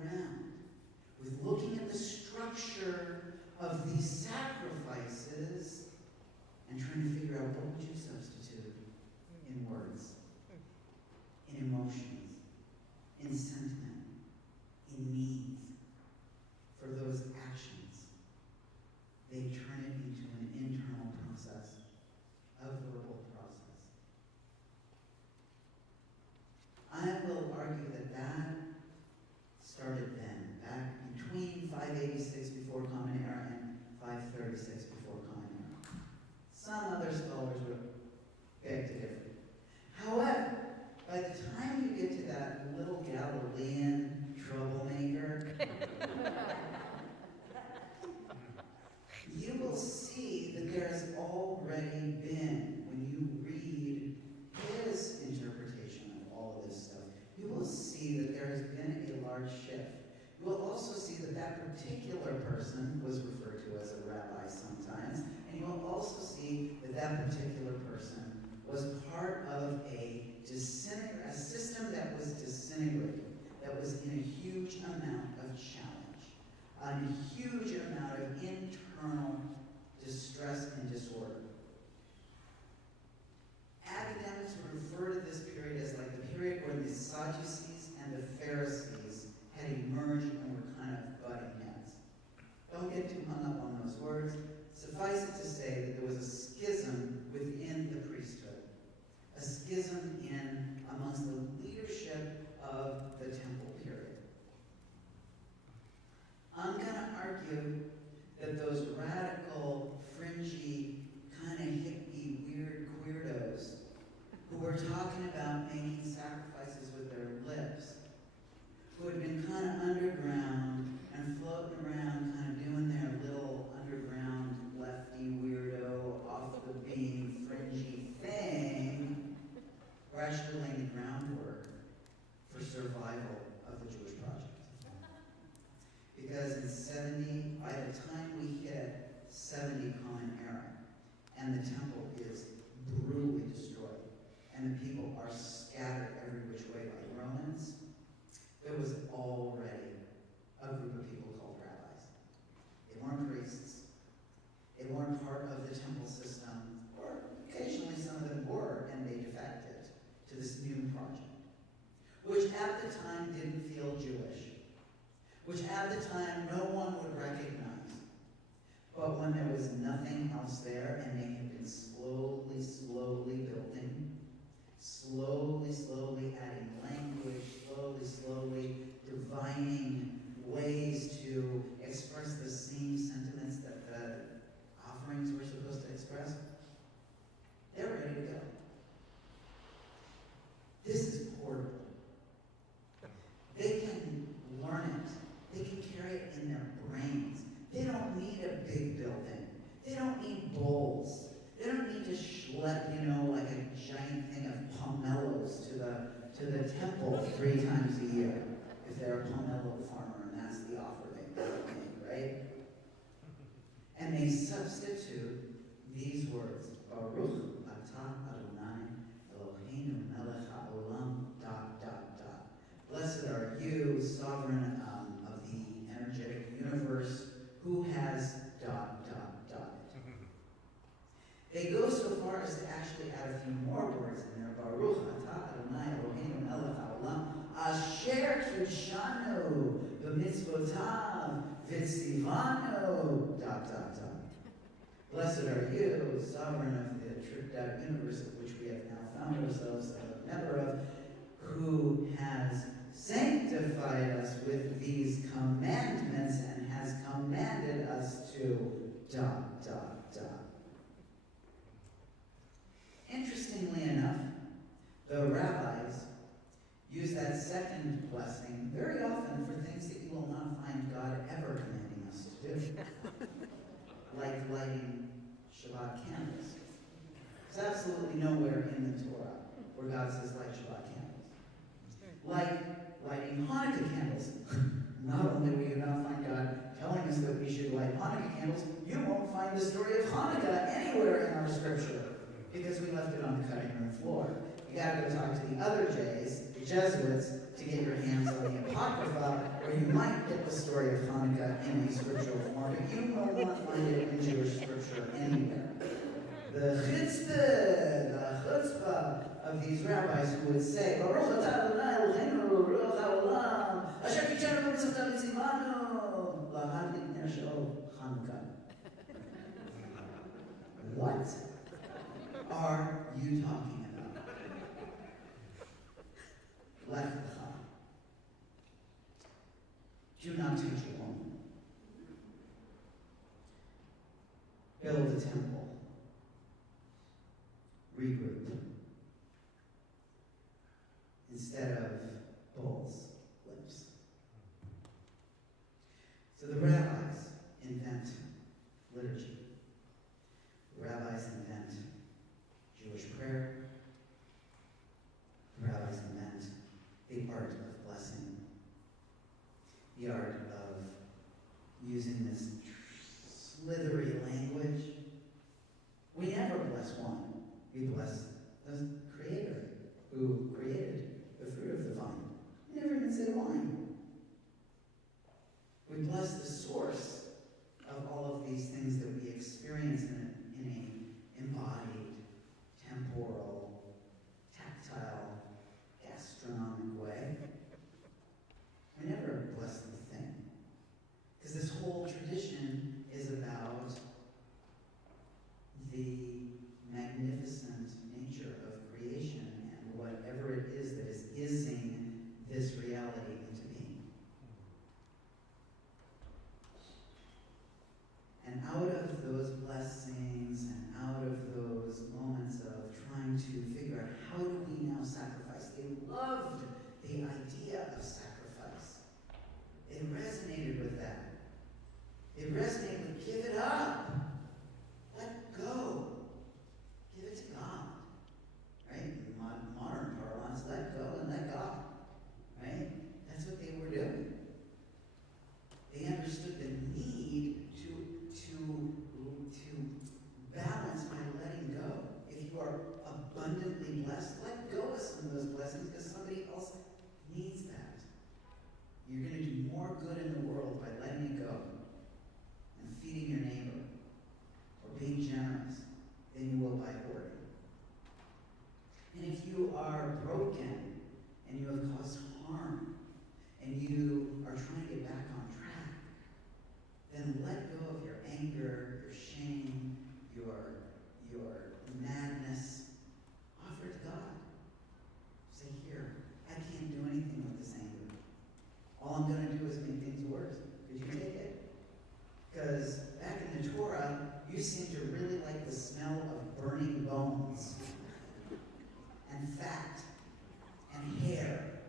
rabbis sometimes, and you'll also see that that particular person was part of a system that was disintegrating, that was in a huge amount of challenge, a huge amount of internal distress and disorder. Academics would refer to this period as like the period where the Sadducees and the Pharisees had emerged and were kind of butting heads. Don't get too hung up on those words. Suffice it to say that there was a schism within the priesthood, a schism amongst the leadership of the temple period. I'm going to argue that those radical, fringy, kind of hippie, weird weirdos who were talking about making sacrifices with their lips, who had been kind of underground and floating around, kind of doing their little underground lefty weirdo, off the beam, fringy thing, were actually laying the groundwork for survival of the Jewish project. Because in 70, by the time we hit 70 Common Era, and the temple is brutally destroyed, and the people are scattered every which way by the Romans, there was already a group of people called rabbis. They weren't priests. They weren't part of the temple system, or occasionally some of them were, and they defected to this new project, which at the time didn't feel Jewish, which at the time no one would recognize. But when there was nothing else there, and they had been slowly building, slowly adding language, slowly divining ways to express the same sentiments that the offerings were supposed to express, they're ready to go. This is portable. They can learn it. They can carry it in their brains. They don't need a big building. They don't need bowls. They don't need to schlep, like a giant thing of pomelos to the temple 3 times a year, if they're a pomelo farmer and that's the offer they make, right? And they substitute these words, Baruch atah Adonai Eloheinu melech haolam, ... Blessed are you, sovereign of the energetic universe, who has ... They go so far as to actually add a few more words in there. Baruch atah Adonai Eloheinu melech haolam, asher kidshanu b'mitzvotav v'tzivanu ... Blessed are you, sovereign of the tripped out universe of which we have now found ourselves a member of, who has sanctified us with these commandments and has commanded us to ... Interestingly enough, the rabbis use that second blessing very often for things that you will not find God ever commanding us to do, like lighting Shabbat candles. There's absolutely nowhere in the Torah where God says light Shabbat candles. Like lighting Hanukkah candles. Not only will you not find God telling us that we should light Hanukkah candles, you won't find the story of Hanukkah anywhere in our scripture, because we left it on the cutting room floor. You gotta go talk to the other Jays, the Jesuits, to get your hands on the Apocrypha, where you might get the story of Hanukkah in a scriptural form, but you will not find it in Jewish scripture anywhere. The chutzpah of these rabbis who would say, Baruch atah Adonai Eloheinu melech haolam, asher kidshanu b'mitzvotav v'tzivanu, lahadlik ner she'ol Hanukkah. What are you talking about? Lech lecha. Do not touch a woman. Build a temple. Regroup. Instead of bowls, lips. So the rabbis invent liturgy. The rabbis invent Jewish prayer. The rabbis invent the art of blessing. The art of using this slithery language We never bless one. We bless the Creator who created the fruit of the vine. We never even say wine. We bless the source of all of these things that we experience in a embodied, temporal, tactile, gastronomic way. We never bless the thing. Because this whole tradition is about the magnificent nature of creation and whatever it is that is ising this reality into being. And out of those blessings and out of those moments of trying to figure out how do we now sacrifice, they loved the idea of sacrifice. It resonated with that. It resonated with give it up. Let go. Give it to God. Right? In modern parlance, let go and let God. Right? That's what they were doing. They understood the need to balance by letting go. If you are abundantly blessed, let go of some of those blessings because somebody else needs that. You're going to do more good in the world by letting it go and feeding your neighbor or being generous than you will by hoarding. And if you are broken and you have caused harm and you are trying to get back on track, then let go of your anger, your shame, your madness. Offer it to God. Say, here, I can't do anything with this anger. All I'm going to do is make things worse. Could you take it? Because back in the Torah, you seem to really like the smell of burning bones and fat and hair.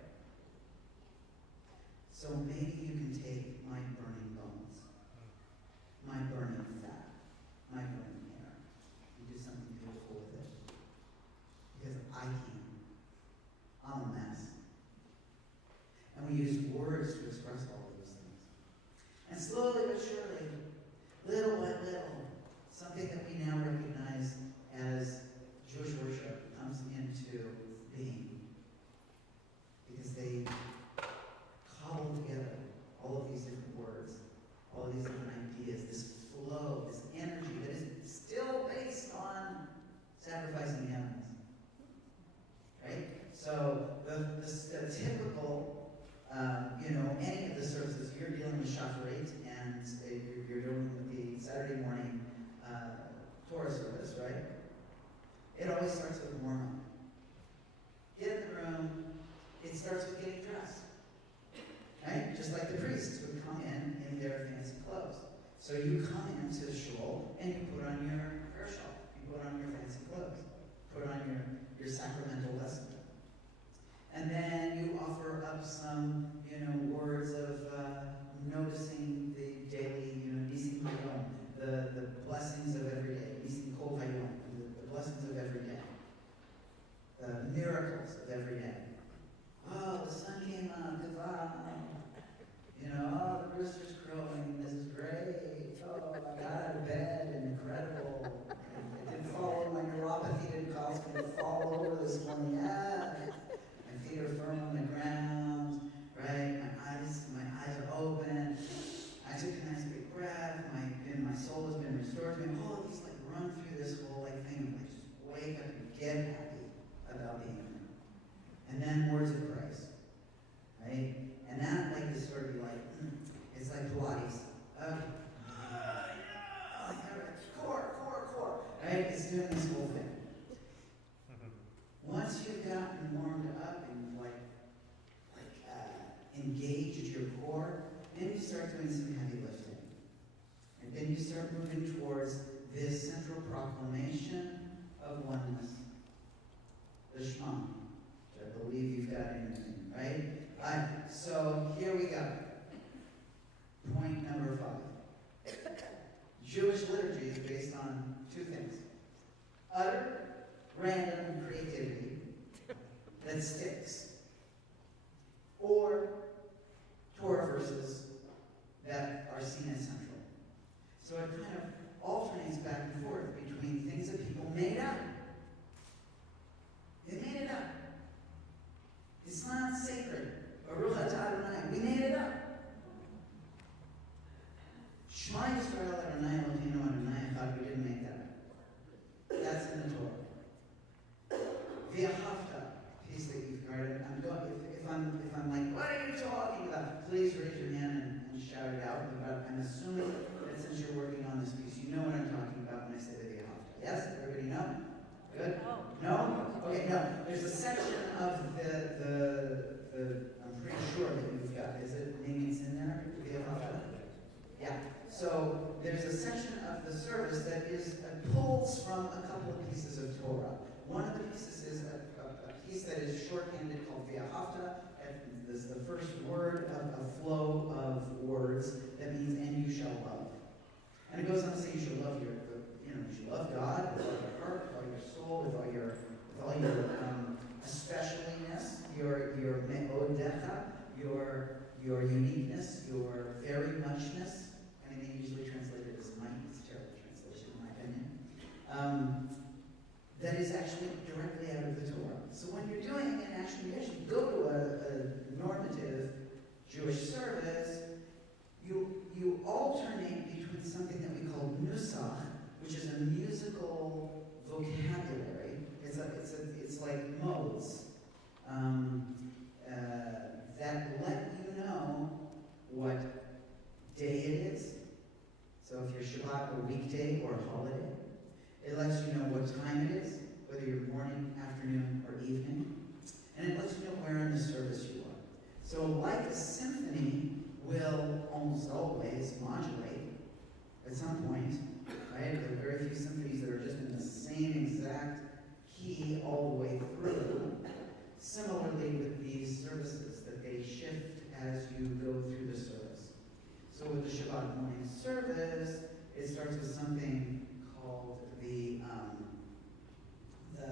So maybe you can take my burning bones, my burning fat, my burning hair, and do something beautiful with it. Because I can. I'm a mess. And we use words to express all of those things. And slowly but surely, little by little, something that we now recognize as Jewish worship comes into being. Because they cobble together all of these different words, all of these different ideas, this flow, this energy that is still based on sacrificing animals. Right? So the typical, any of the services, you're dealing with shacharit and you're dealing with the Saturday morning Torah service, right? It always starts with warm-up. Get in the room. It starts with getting dressed. Right? Just like the priests would come in their fancy clothes. So you come into shul and you put on your rehearsal. You put on your fancy clothes. Put on your sacramental vestment. And then you offer up some, words of noticing the daily, nisim hayom, the blessings of every day, nisim kol hayom, the blessings of every day, the miracles of every day. Oh, the sun came out, wow. Oh, the rooster's crowing, this is great. Oh, I got out of bed, incredible. It didn't fall, my neuropathy didn't cause me to fall over this morning. My feet are firm on the ground, right? My eyes are open. I took a nice big breath. My soul has been restored to me. All of these run through this whole thing. Just wake up and get happy about being there. And then words of praise, right? And that is sort of it's like Pilates. Core, right? It's doing this whole thing. Once you've gotten warmed up and engaged your core, then you start doing some heavy lifting. And then you start moving towards this central proclamation of oneness. The Shema, which I believe you've got in your name, right? So here we go. Point number 5. Jewish liturgy is based on 2 things. Utter, random creativity that sticks. Or Torah verses that are seen as central. So it kind of alternates back and forth between things that made up. They made it up. It's not sacred. We made it up. Shema Yisrael Adonai Eloheinu Adonai Echad. We didn't make that up. That's in the Torah. V'ahavta, piece that you've guarded. If I'm like, what are you talking about? Please raise your hand and shout it out. But I'm assuming that since you're working on this piece, you know what I'm talking about when I say the v'ahavta. Yes? Everybody know? Good? No? Okay, no. There's a section of the I'm pretty sure that you've got. Is it, maybe it's in there? V'ahavta? Yeah. So there's a section of the service that pulls from a couple of pieces of Torah. One of the pieces is a piece that is shorthanded called V'ahavta. This is the first word of a flow of words that means "and you shall love." And it goes on to say you should love you should love God with all your heart, with all your soul, with all your especialness, your me'odecha, your uniqueness, your very muchness. I mean, they usually translate it as might. It's a terrible translation, in my opinion. That is actually directly out of the Torah. So when you're doing an action, you actually go to a normative Jewish service, you alternate between something that we call nusach, which is a musical vocabulary. It's like modes that let you know what day it is. So if you're Shabbat a weekday or a holiday, it lets you know what time it is, whether you're morning, afternoon, or evening. And it lets you know where in the service you are. So like a symphony will almost always modulate at some point, right? There are very few symphonies that are just in the same exact key all the way through. Similarly with these services, that they shift as you go through the service. So with the Shabbat morning service, it starts with something called the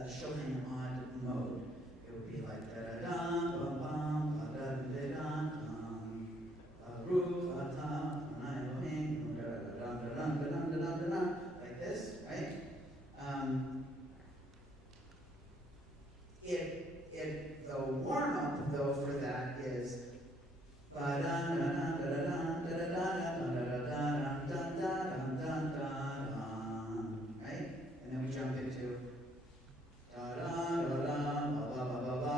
Shochem Ad mode. It would be like da da da bam bam da da da da Ruach Atah Adonai Eloheinu da da da da da da da da, like this, right? The warm up though for that is ba da da da da da da da da da da da, right? And then we jump into da da da da ba ba ba ba ba,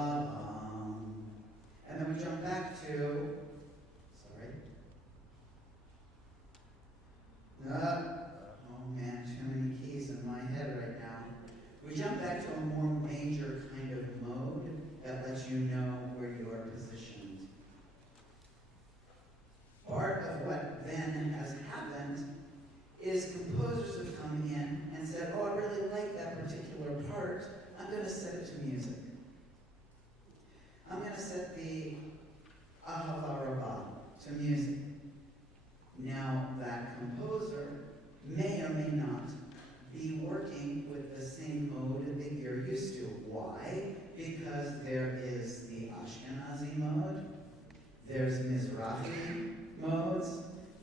and then we jump back to oh man, too many keys in my head right now. We jump back to a more major kind of mode that lets you know where you are positioned. Part of what then has happened is composers have come in and said, oh, I really like that particular part. I'm going to set it to music. I'm going to set the Ahava Rabbah to music. Now, that composer may or may not be working with the same mode that you're used to. Why? Because there is the Ashkenazi mode, there's Mizrahi modes,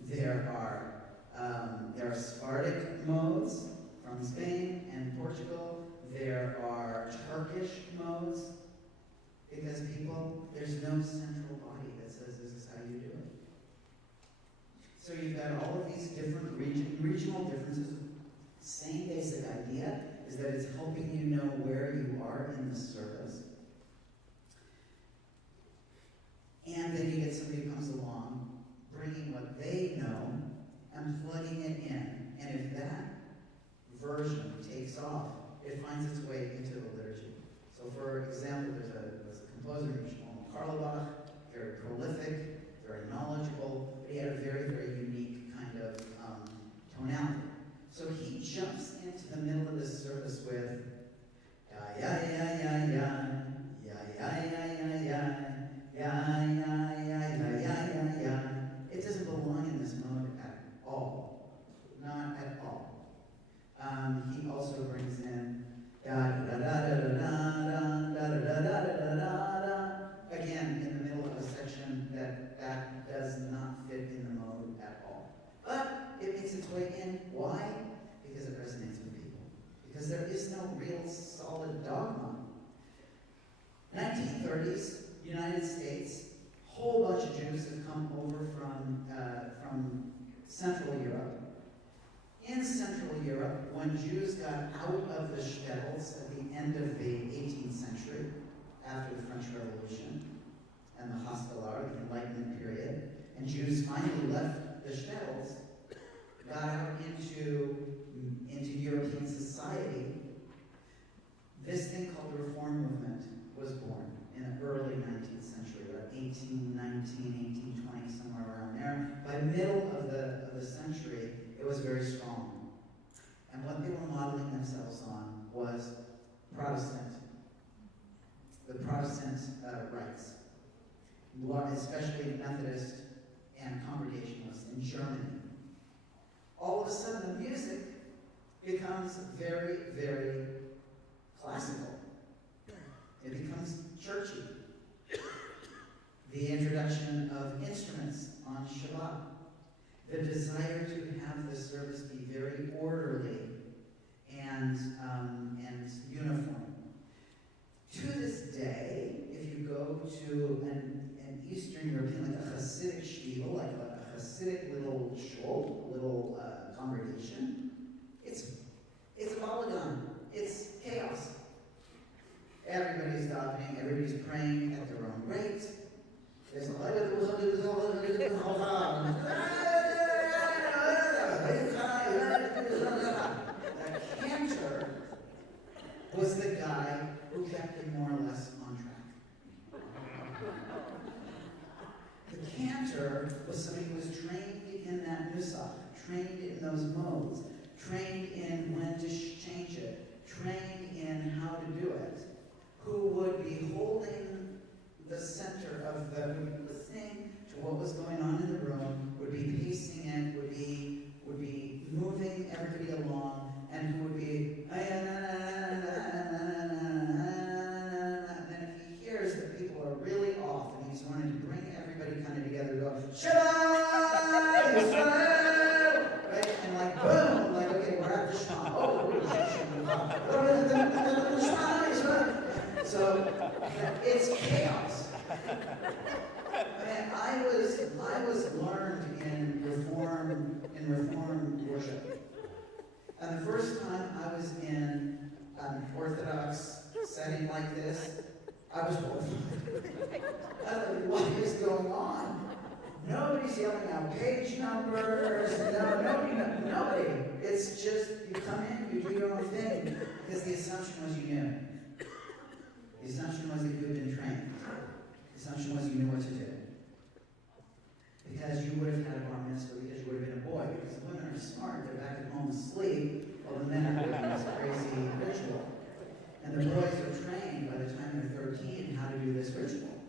there are Sephardic modes from Spain and Portugal, there are Turkish modes, because there's no central body that says this is how you do it. So you've got all of these different regional differences. Same basic idea is that it's helping you know where you are in the service. And then you get somebody who comes along, bringing what they know and plugging it in. And if that version takes off, it finds its way into the liturgy. So for example, there's a composer named Shlomo Karlebach, very prolific, very knowledgeable, but he had a very, very unique kind of tonality. So he jumps into the middle of this service with ya ya ya ya ya ya ya ya ya ya ya ya ya ya. It doesn't belong in this mode at all, not at all. He also brings in da da da da da da da da da da da da. Again, in the middle of a section that does not fit in the mode at all. But it makes its way in. Why? Because it resonates with people. Because there is no real solid dogma. 1930s, United States, whole bunch of Jews have come over from Central Europe. In Central Europe, when Jews got out of the shtetls at the end of the 18th century, after the French Revolution and the Hospitaller, the Enlightenment period, and Jews finally left the shtetls, got out into European society, this thing called the Reform Movement was born in the early 19th century, about 1819, 1820, somewhere around there. By middle of the century, it was very strong. And what they were modeling themselves on was the Protestant rights, especially Methodist and Congregationalist in Germany. All of a sudden, the music becomes very, very classical. It becomes churchy. The introduction of instruments on Shabbat. The desire to have the service be very orderly and uniform. To this day, if you go to an Eastern European, like a Hasidic shtiel, like a Hasidic little shul, little congregation, it's a balagan. It's chaos. Everybody's davening, everybody's praying at their own rate. There's the cantor was the guy who kept it more or less on track. The cantor was somebody who was trained in that nusach, trained in those modes, trained in when to change it, trained in how to do it, who would be holding the center of listening to what was going on in the room, would be pacing it, would be moving everybody along, and who would be, and then if he hears that people are really off, and he's wanting to bring everybody kind of together, go, Shabbat Yisrael! Right? And like, boom, like, okay, we're at the Shema. Oh, we're at the Shema. So it's chaos. I mean, I was learned in Reform worship. And the first time I was in an Orthodox setting like this, I was horrified. I was like, what is going on? Nobody's yelling out page numbers. Nobody. It's just, you come in, you do your own thing. Because the assumption was you knew. The assumption was that you had been trained. The assumption was you knew what to do. Because you would have had a bar mitzvah, because you would have been a boy. Because the women are smart, they're back at home asleep, while the men are doing this crazy ritual. And the boys are trained by the time they're 13 how to do this ritual.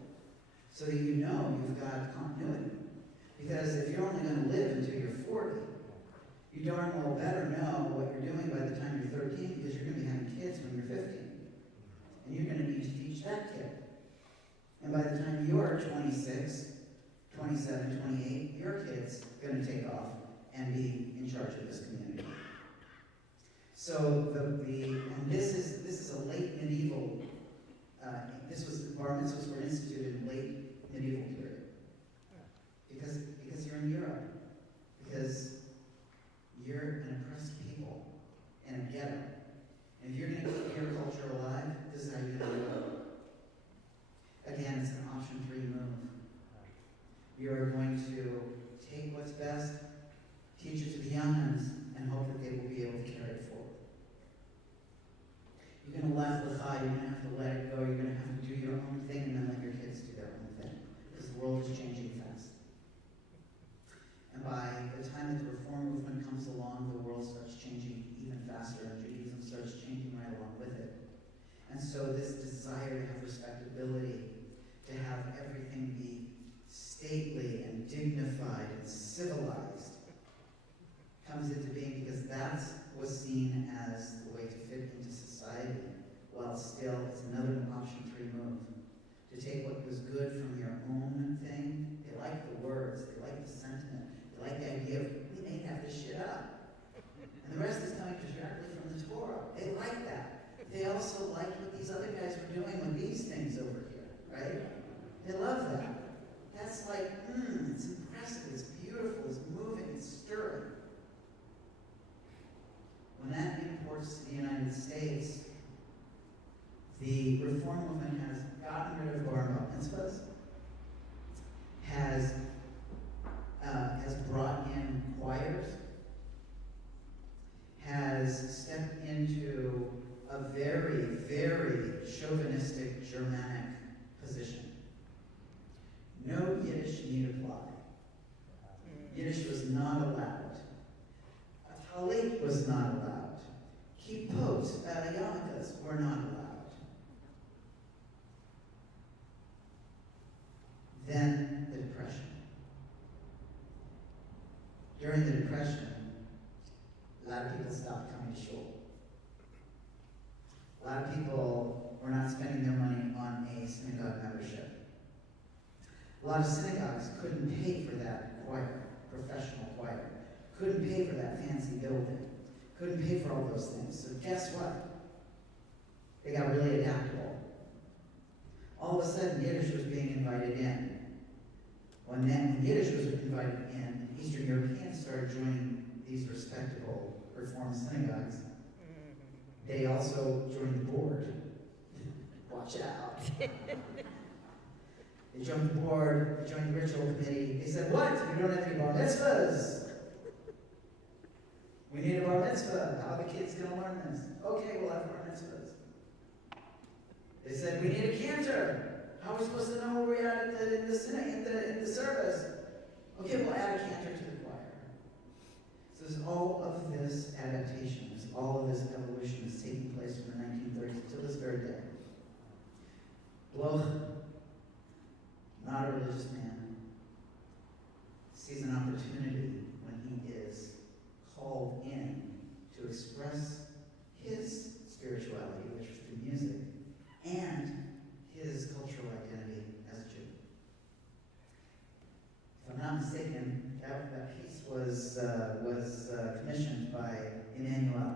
So that you know you've got continuity. Because if you're only going to live until you're 40, you darn well better know what you're doing by the time you're 13, because you're going to be having kids when you're 50. And you're going to need to teach that kid. And by the time you're 26, 27, 28, your kid's going to take off and be in charge of this community. So and this is a late medieval. Bar mitzvahs were instituted in late medieval period. Because you're in Europe. Because you're an oppressed people in a ghetto. And if you're going to keep your culture alive, this is how you're going to do it. Again, it's an option 3 move. You're going to take what's best, teach it to the young ones, and hope that they will be able to carry it forward. You're going to left l'chai, you're going to have to let it go, you're going to have to do your own thing, and then let your kids do their own thing. Because the world is changing fast. And by the time that the Reform movement comes along, the world starts changing even faster, and Judaism starts changing right along with it. And so this desire to have respectability, to have everything be stately and dignified and civilized, comes into being because that was seen as the way to fit into society, while still it's another option 3 move. To take what was good from your own thing, they like the words, they like the sentiment, they like the idea of, we may have this shit up. And the rest is coming directly from the Torah. They like that. liked what these other guys were doing with these things over here, right? They love that. That's like, it's impressive, it's beautiful, it's moving, it's stirring. When that imports to the United States, the reform movement has gotten rid of bar mitzvahs, has brought in choirs, has stepped into a very, very chauvinistic Germanic position. No Yiddish need apply. Yiddish was not allowed. Talit was not allowed. Kippot, yarmulkes were not allowed. Then the Depression. During the Depression, a lot of people stopped coming to shul. A lot of people were not spending their money on a synagogue membership. A lot of synagogues couldn't pay for that choir, professional choir. Couldn't pay for that fancy building. Couldn't pay for all those things. So guess what? They got really adaptable. All of a sudden, Yiddish was being invited in. When Yiddish was invited in, Eastern Europeans started joining these respectable Reform synagogues. They also joined the board. Watch out. They joined the board, they joined the ritual committee. They said, what? We don't have any bar mitzvahs. We need a bar mitzvah. How are the kids going to learn this? Okay, we'll have bar mitzvahs. They said, we need a cantor. How are we supposed to know where we're at in the service? Okay, we'll add a cantor to the choir. So there's all of this adaptation, there's all of this evolution that's taking place from the 1930s to this very day. Bloch, not a religious man, sees an opportunity when he is called in to express his spirituality, which was through music, and his cultural identity as a Jew. If I'm not mistaken, that piece was commissioned by Emmanuel,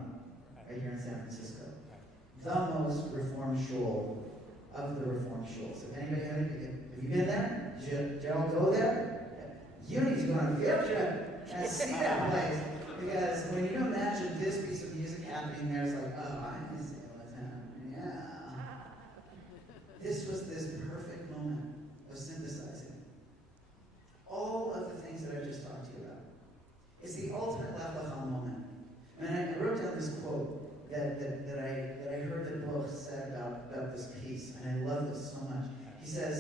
right here in San Francisco. The most reformed shul of the reformed shuls. If anybody have you been there? Did you all go there? You need to go on a field trip and see that place. Because when you imagine this piece of music happening there, it's like, oh, I can see what's happening. Yeah. This was this perfect moment of synthesizing all of the things that I just talked to you about. It's the ultimate Lech Lecha moment. And I wrote down this quote that I heard that Bloch said about this piece, and I love this so much. He says,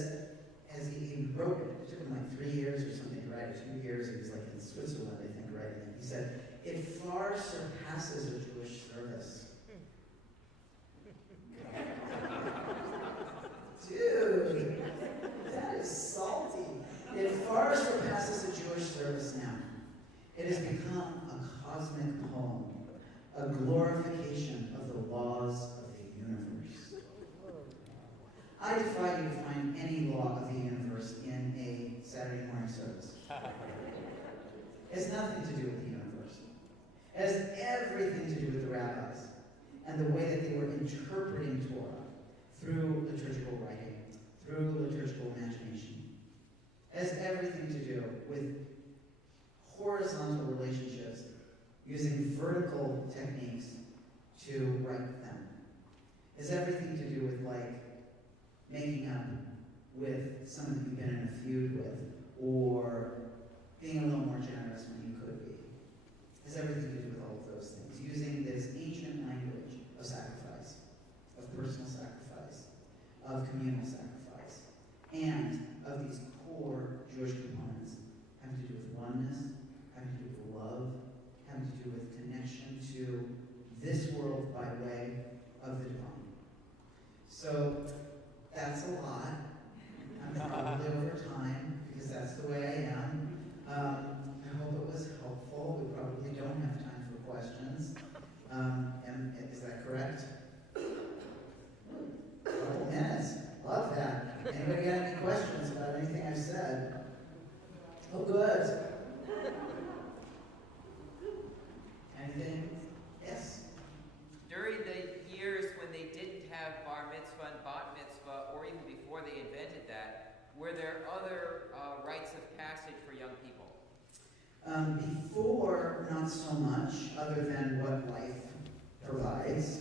as he wrote it, it took him like 3 years or something to write it, 2 years, he was like in Switzerland, I think, writing it. He said, it far surpasses a Jewish service. Dude, that is salty. It far surpasses a Jewish service now. It has become a cosmic poem, a glorification of the laws of the universe. I defy you to find any law of the universe in a Saturday morning service. It has nothing to do with the universe. It has everything to do with the rabbis and the way that they were interpreting Torah through liturgical writing, through liturgical imagination. It has everything to do with horizontal relationships using vertical techniques to write them. It has everything to do with, like, making up with someone that you've been in a feud with, or being a little more generous when you could be. It has everything to do with all of those things. Using this ancient language of sacrifice, of personal sacrifice, of communal sacrifice, and of these core Jewish components having to do with oneness, having to do with love, having to do with connection to this world by way of the divine. So that's a lot. I'm probably over time because that's the way I am. I hope it was helpful. We probably don't have time for questions. Is that correct? A couple minutes. Love that. Anybody got any questions about anything I've said? Oh, good. Anything? Yes? During the years when they didn't have were there other rites of passage for young people? Before, not so much, other than what life provides.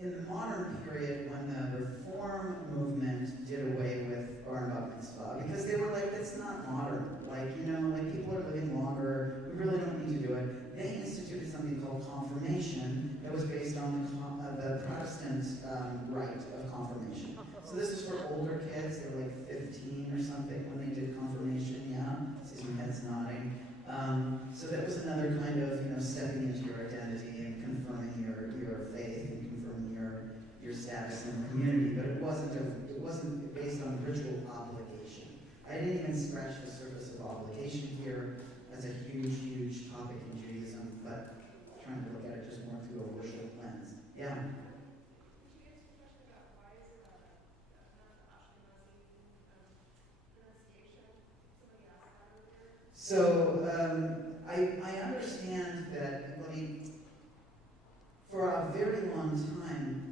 In the modern period, when the Reform movement did away with bar and bat mitzvah, because they were like, that's not modern. Like, you know, like people are living longer, we really don't need to do it. They instituted something called confirmation that was based on the Protestant rite of confirmation. So this is for older kids, they were like 15 or something when they did confirmation, yeah? See some heads nodding. So that was another kind of, you know, stepping into your identity and confirming your faith and confirming your status in the community, but it wasn't based on ritual obligation. I didn't even scratch the surface of obligation here. That's a huge, huge topic in Judaism, but trying to look at it just more through a worship lens. Yeah. So I understand that, for a very long time,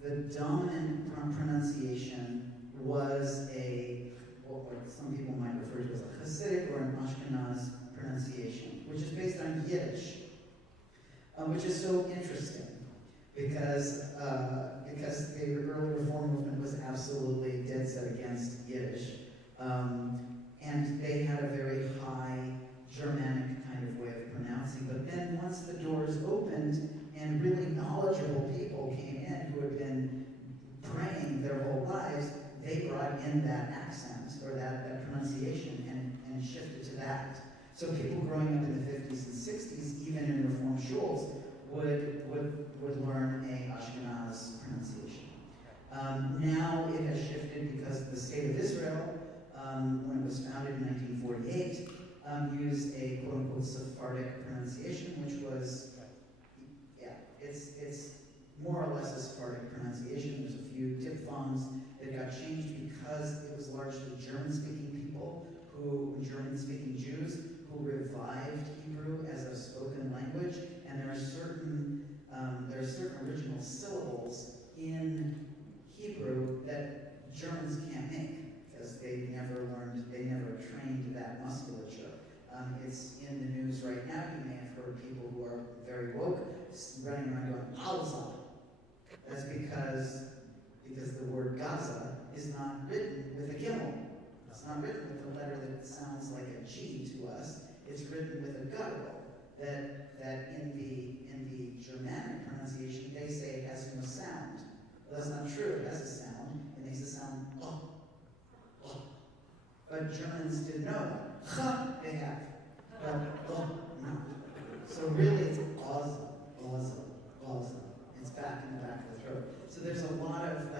the dominant pronunciation was what some people might refer to as a Hasidic or an Ashkenaz pronunciation, which is based on Yiddish, which is so interesting because the early Reform movement was absolutely dead set against Yiddish. And they had a very high Germanic kind of way of pronouncing. But then once the doors opened and really knowledgeable people came in who had been praying their whole lives, they brought in that accent or that pronunciation and shifted to that. So people growing up in the 50s and 60s, even in Reform shuls, would learn a Ashkenaz pronunciation. Now it has shifted because the state of Israel, when it was founded in 1948, used a quote-unquote Sephardic pronunciation, which was, it's more or less a Sephardic pronunciation. There's a few diphthongs that got changed because it was largely German-speaking people, German-speaking Jews, who revived Hebrew as a spoken language, and there are certain original syllables in Hebrew that Germans can't make, because they never trained that musculature. It's in the news right now. You may have heard people who are very woke running around going, Gaza. That's because the word Gaza is not written with a gimel. It's not written with a letter that sounds like a G to us. It's written with a guttural that in the Germanic pronunciation they say it has no sound. Well, that's not true. It has a sound. It makes a sound oh. But Germans didn't know that. Cha, they have. But oh, no. So really it's Gaza. It's back in the back of the throat. So there's a lot of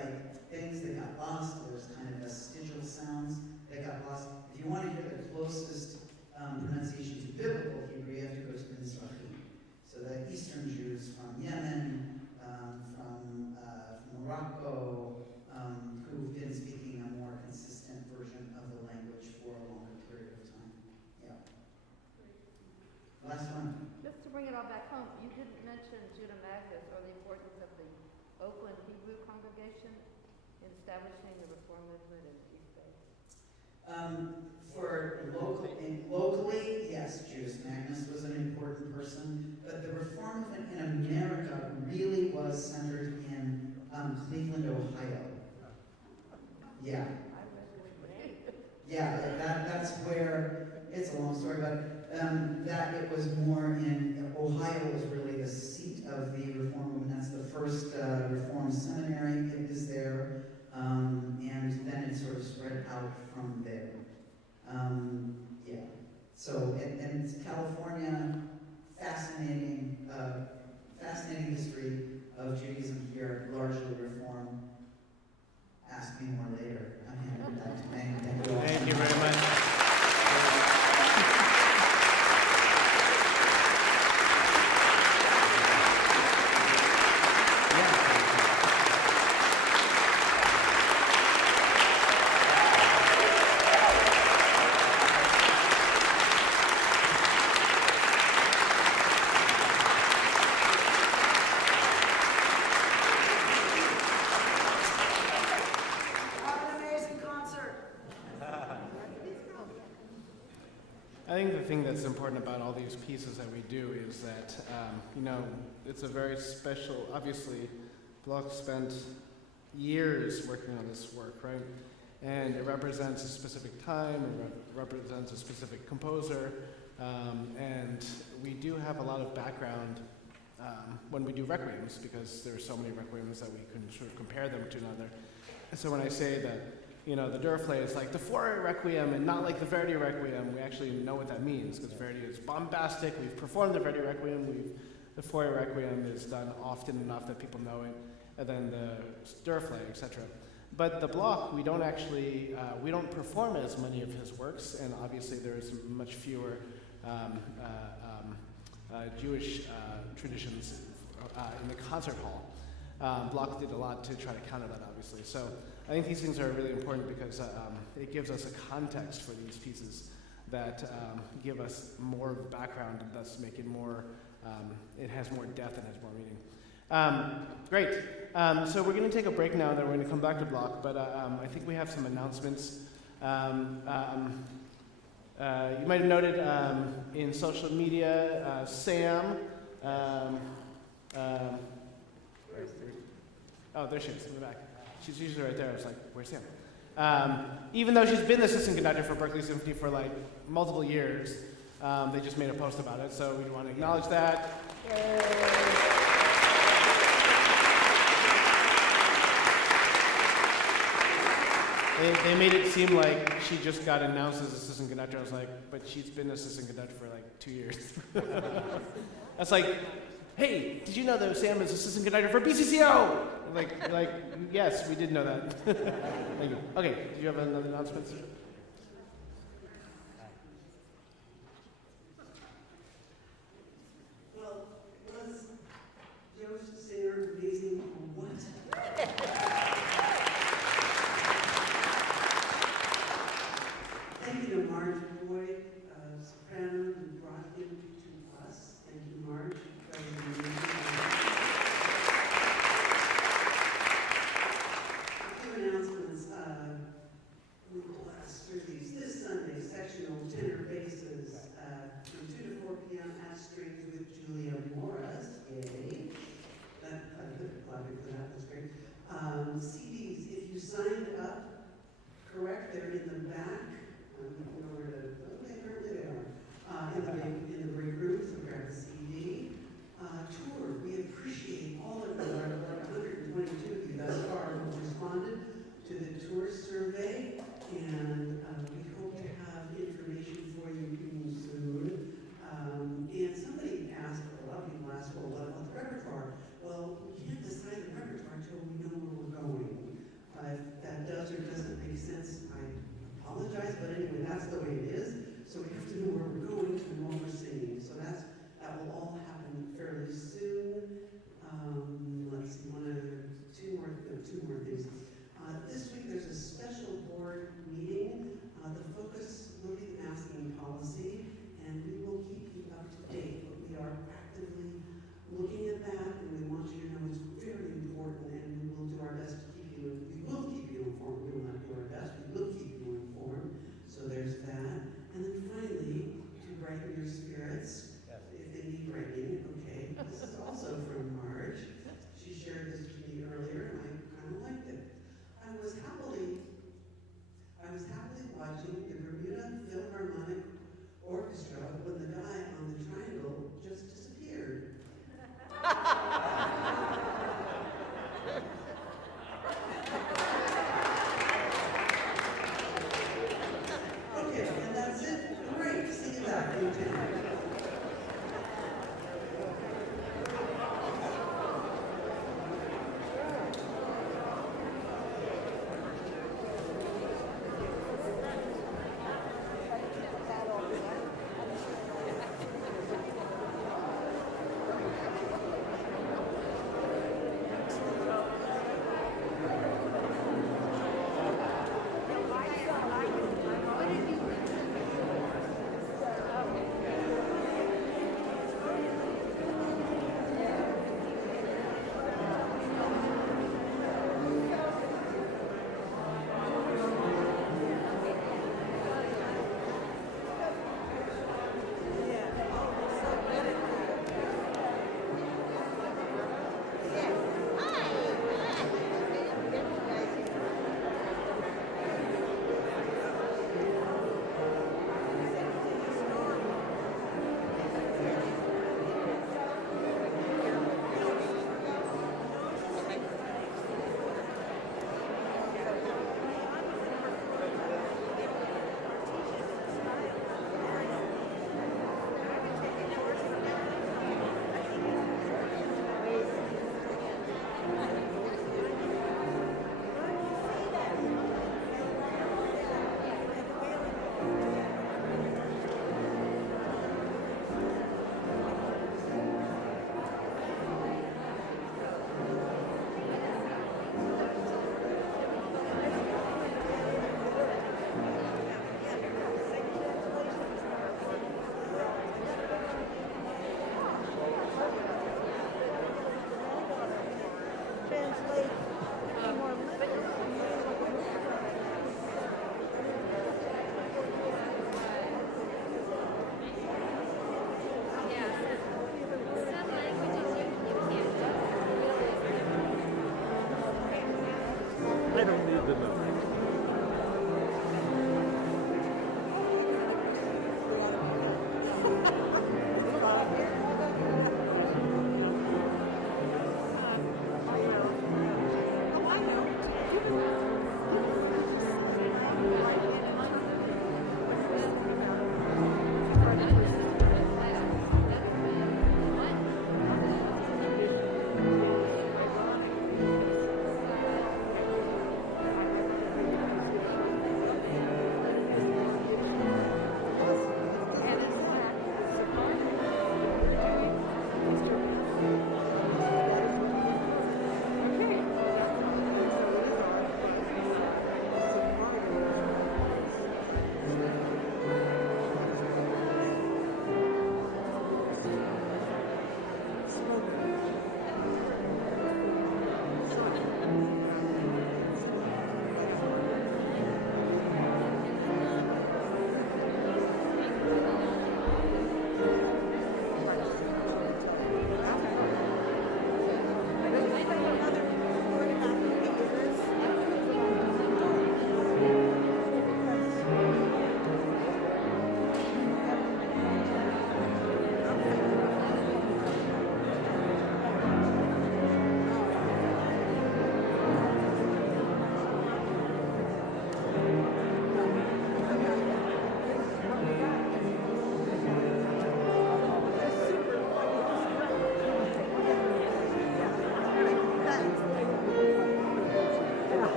things that got lost. There's kind of vestigial sounds that got lost. If you want to hear the closest pronunciation to biblical Hebrew, you have to go to the Mizrahi. So the Eastern Jews from Yemen, from Morocco, who've been speaking a more consistent version of the language for a longer period of time. Yeah. Last one. Just to bring it all back home, you didn't mention Judah Magnus or the importance of the Oakland Hebrew congregation in establishing the Reform movement in the East Bay. Locally, yes, Judas Magnus was an important person, but the Reform movement in America really was centered in Cleveland, Ohio. Yeah. Yeah, that's where, it's a long story, but that it was more in, Ohio was really the seat of the Reform movement. That's the first Reform seminary. It was there, and then it sort of spread out from there. Yeah. So, and California, fascinating history of Judaism here, largely Reform. Ask me more later. I'm handing it back to Megan. Thank you all. Thank you very much. What an amazing conference. thing that's important about all these pieces that we do is that, it's a very special, obviously, Bloch spent years working on this work, right? And it represents a specific time, it represents a specific composer, and we do have a lot of background when we do requiems, because there are so many requiems that we can sort of compare them to another. And so when I say that, the Durflé is like the Fauré Requiem and not like the Verdi Requiem, we actually know what that means, because Verdi is bombastic. We've performed the Verdi Requiem. The Fauré Requiem is done often enough that people know it, and then the Durflé, etc. But the Bloch, we don't actually, we don't perform as many of his works, and obviously there's much fewer Jewish traditions in the concert hall. Bloch did a lot to try to counter that, obviously. So I think these things are really important because it gives us a context for these pieces that give us more background and thus make it more, it has more depth and has more meaning. Great. So we're going to take a break now, and then we're going to come back to Bloch, but I think we have some announcements. You might have noted in social media, Sam, there she is in the back. She's usually right there. I was like, where's Sam? Even though she's been the assistant conductor for Berklee Symphony for like multiple years, they just made a post about it, so we want to acknowledge that. They made it seem like she just got announced as assistant conductor. I was like, but she's been assistant conductor for like 2 years. That's like, hey, did you know that Sam is assistant conductor for BCCO? Like, yes, we did know that. Thank you. Okay, do you have another announcement? Well, was Joe Singer amazing or what? Thank you to Marge Boyd, soprano, who brought him to us. Thank you, Marge. That was amazing. A few announcements. Last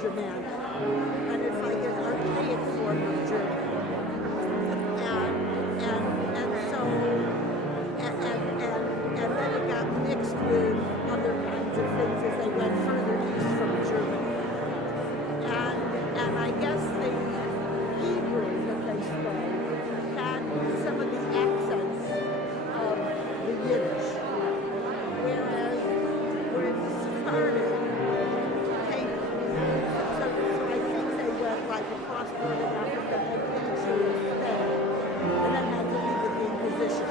Germanic, and it's like an archaic form of German. And so and then it got mixed with other kinds of things as they went further east from Germany. And I guess the Hebrew that they spoke had some of the accents of the Yiddish, whereas the Sephardic came. So I think they went like across northern Africa and into Spain, and then had to leave with the Inquisition.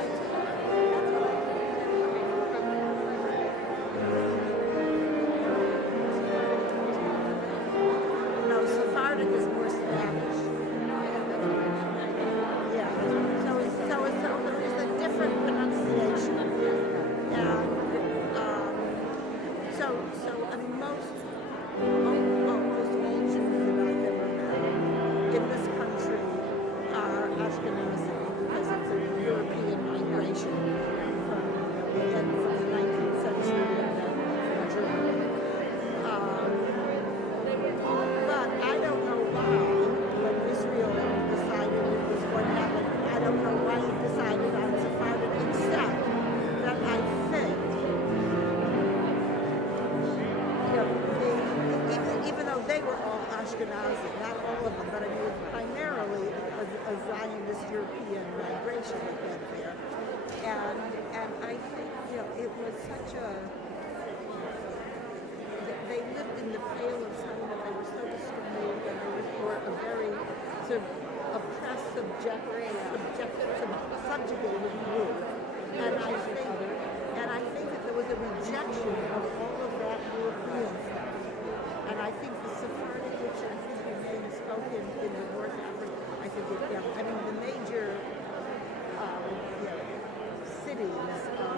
No, Sephardic is more Spanish. Yeah. So there is a different pronunciation. And so I mean most all Jews that I've ever met in this country are Ashkenazi because it's a European migration from the 19th century and then from Germany. But I don't know why, when Israel decided it was going to happen, I don't know why it decided on Sephardic, except that I think, even though they were all Ashkenazi, not all of them, but I mean, it was primarily a Zionist European migration that went there. And I think, it was such a, they lived in the Pale of Sun, and they were so discriminated, and they were a very sort of oppressed, subjugated group. And I think that there was a rejection of all of that European stuff. And I think the Sephardic, which I think remains spoken in the North Africa, I think the major cities of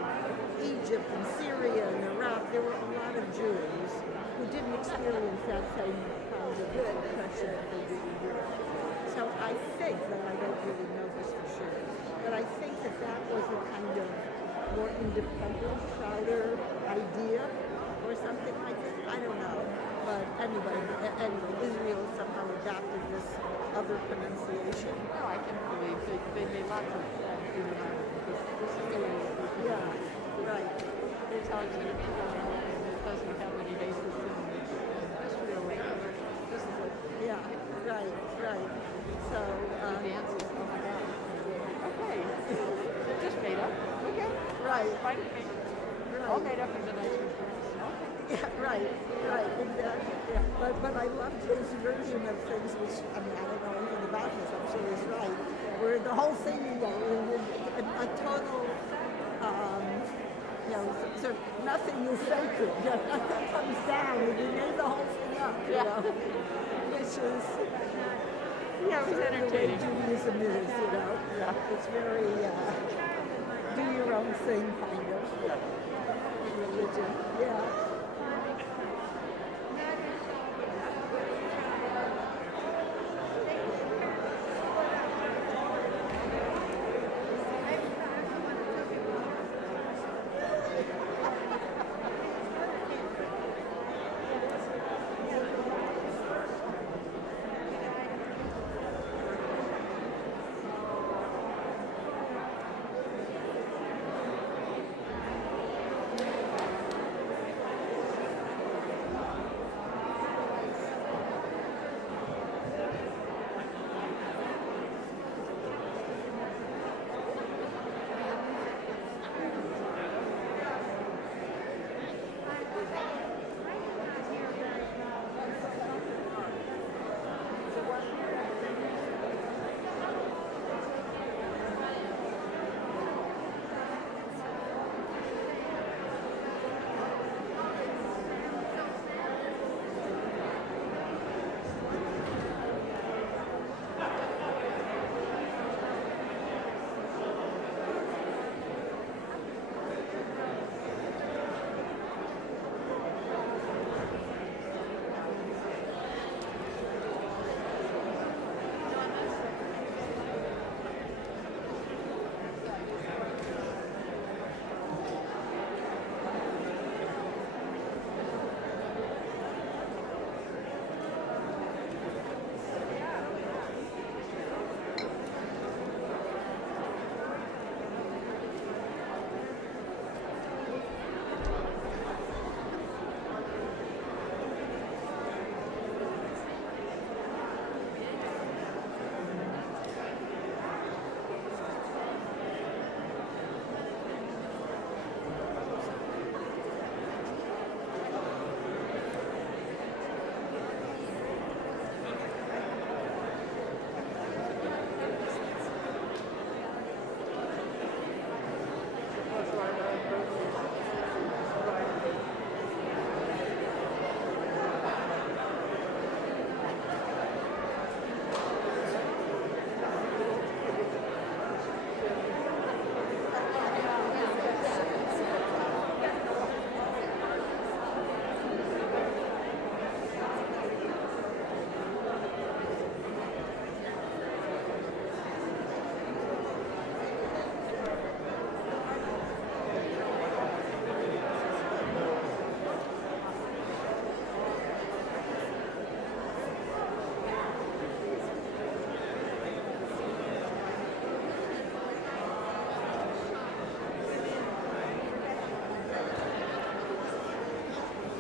Egypt and Syria and Iraq, there were a lot of Jews who didn't experience that same kind of oppression that they did in Europe. So I think, though I don't really know this for sure, but I think that was a kind of more independent, prouder idea or something like that. I don't know. But anyway, Israel somehow adopted this other pronunciation. No, I can't believe they made lots of Yeah, right. Here's how it's going to be going on, and it doesn't have any basis in Israel. This is a Right. So dances. Oh my God. Okay. They're just made up. Okay. Right. Fine with me. All made up into nice returns. Okay. Yeah, right, exactly. Yeah. But I loved his version of things, which, I mean, I don't know anything about this, I'm sure he's right, where the whole thing, a total, sort of nothing is sacred, nothing comes down, and you made the whole thing up, which is, it was entertaining. The way Judaism is, it's very, do your own thing, kind of, religion,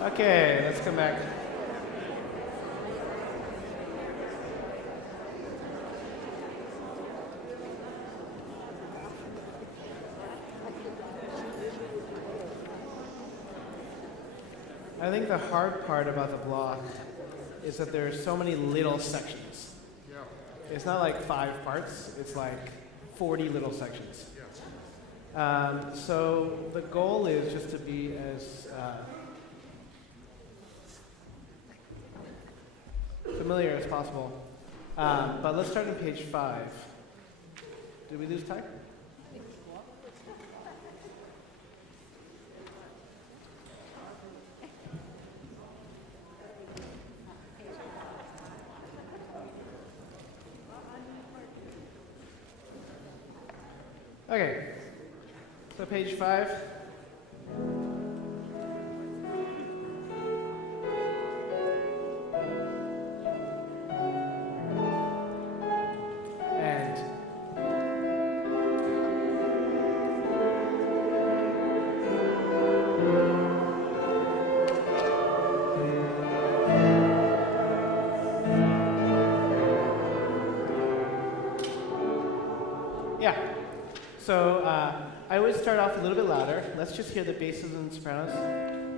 Okay, let's come back. I think the hard part about the block is that there are so many little sections. Yeah. It's not like 5 parts, it's like 40 little sections. Yeah. So the goal is just to be as familiar as possible. But let's start on page 5. Did we lose time? Okay, so page 5. And yeah. So I would start off a little bit louder. Let's just hear the basses and sopranos.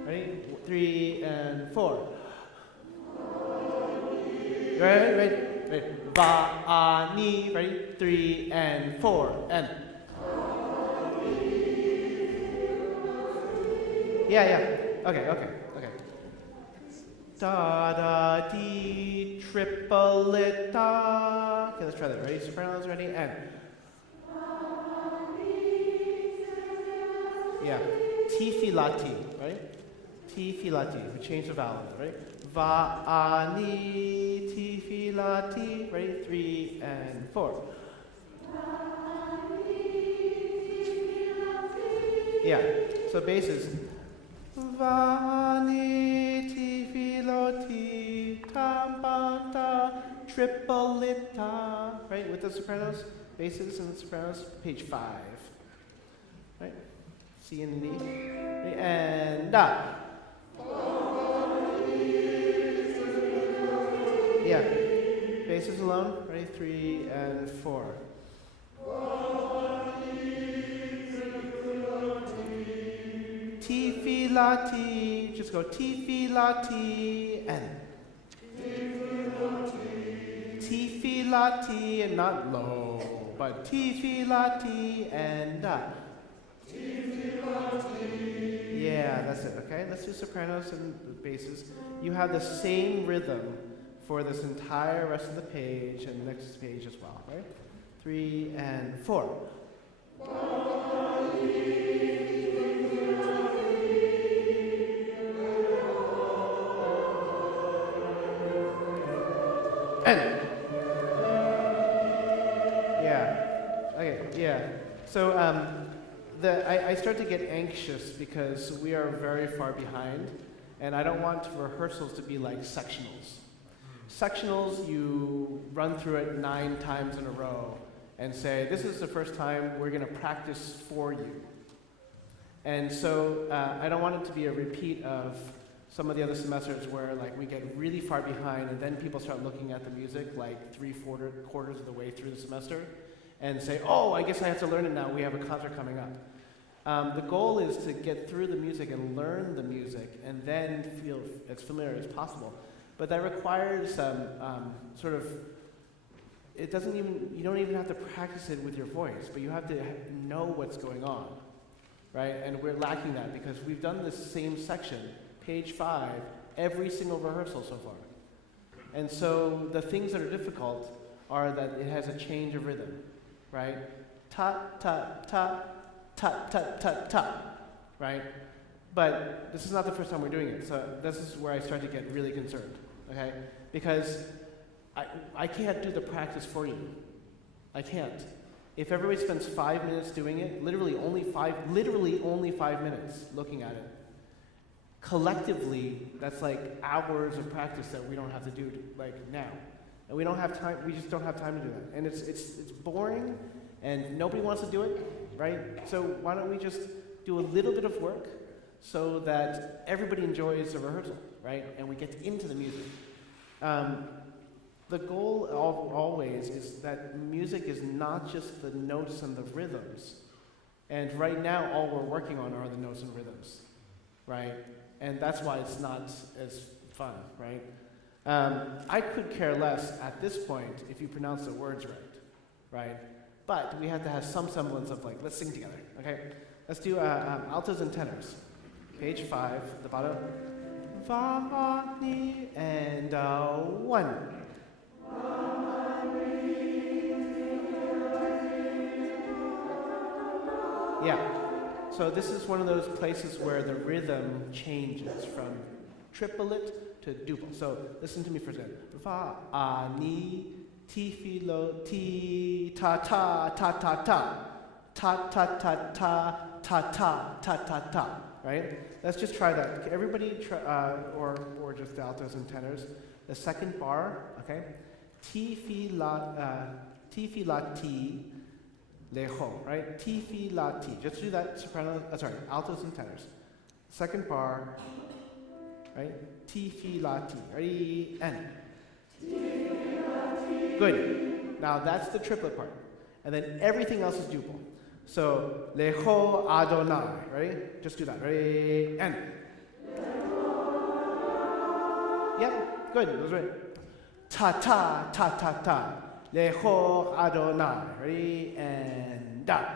Ready? 3 and 4. Right. Va, ni. Ready? 3 and 4. And. Yeah. Okay. Da, da, di, triplet, da. Okay, let's try that. Ready? Sopranos, ready? And. Yeah, ti filati, right? Ti filati. We change the vowel, right? Va, a, ni, ti filati. Ready? 3 and 4. Yeah. So basses. Va, ni, ti filati, tam, ba, ta, tripleta. Right? With the sopranos, basses and the sopranos. Page 5. Right? C and D. And da. Yeah. Basses alone. Ready? 3 and 4. Ti filati. Just go ti filati and. Ti filati and not low, but ti filati and da. Yeah, that's it, okay? Let's do sopranos and basses. You have the same rhythm for this entire rest of the page and the next page as well, right? 3 and 4. And. Yeah. Okay, yeah. So, I start to get anxious because we are very far behind, and I don't want rehearsals to be like sectionals. Sectionals, you run through it 9 times in a row and say, this is the first time we're going to practice for you. And so I don't want it to be a repeat of some of the other semesters where like we get really far behind and then people start looking at the music like 3/4 of the way through the semester and say, oh, I guess I have to learn it now. We have a concert coming up. The goal is to get through the music and learn the music and then feel as familiar as possible. But that requires sort of, you don't even have to practice it with your voice, but you have to know what's going on, right? And we're lacking that because we've done this same section, page 5, every single rehearsal so far. And so the things that are difficult are that it has a change of rhythm, right? Ta, ta, ta, ta, ta, ta, ta, right? But this is not the first time we're doing it, so this is where I start to get really concerned, okay? Because I can't do the practice for you. I can't. If everybody spends 5 minutes doing it, literally only 5 minutes looking at it, collectively, that's like hours of practice that we don't have to do like now. And we don't have time, we just don't have time to do that. And it's boring, and nobody wants to do it, right? So why don't we just do a little bit of work so that everybody enjoys the rehearsal, right? And we get into the music. The goal always is that music is not just the notes and the rhythms. And right now, all we're working on are the notes and rhythms, right? And that's why it's not as fun, right? I could care less at this point if you pronounce the words right? But we have to have some semblance of like, let's sing together, okay? Let's do altos and tenors. Page 5, the bottom. Fa, ni, and 1. Yeah, so this is one of those places where the rhythm changes from triplet to duple. So listen to me for a second. Fa, ni, ti, fi, lo, ti, ta, ta, ta, ta, ta. Ta, ta, ta, ta, ta, ta, ta, ta, ta. Right? Let's just try that. Everybody try, or just altos and tenors. The second bar, okay? Ti, fi, la, ti, le, ho, right? Ti, fi, la, ti. Just do that soprano, altos and tenors. Second bar, right? Ti, fi, la, ti. Ready? And. Good. Now that's the triplet part. And then everything else is duple. So, leho Adonai, right? Just do that, ready? And. Yep, good, that was right. Ta ta ta ta ta. Leho Adonai, ready? And da.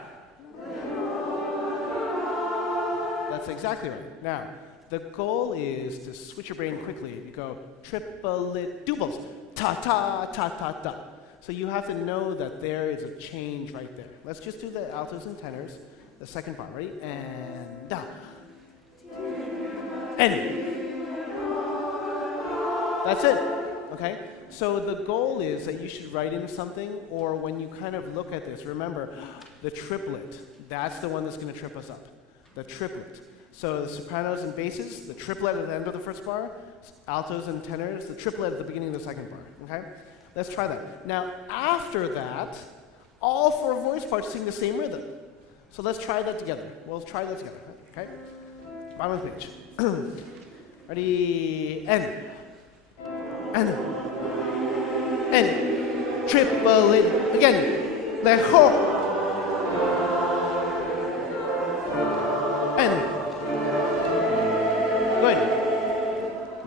That's exactly right. Now, the goal is to switch your brain quickly. You go triplet dubles. Ta ta ta ta ta. So you have to know that there is a change right there. Let's just do the altos and tenors. The second part, ready? And da. And. That's it. Okay? So the goal is that you should write in something, or when you kind of look at this, remember the triplet. That's the one that's going to trip us up. The triplet. So the sopranos and basses, the triplet at the end of the first bar, altos and tenors, the triplet at the beginning of the second bar. Okay? Let's try that. Now, after that, all 4 voice parts sing the same rhythm. So let's try that together. We'll try that together. Okay? Bottom of the page. Ready? And. Triplet. Again. Le ho. And. Good.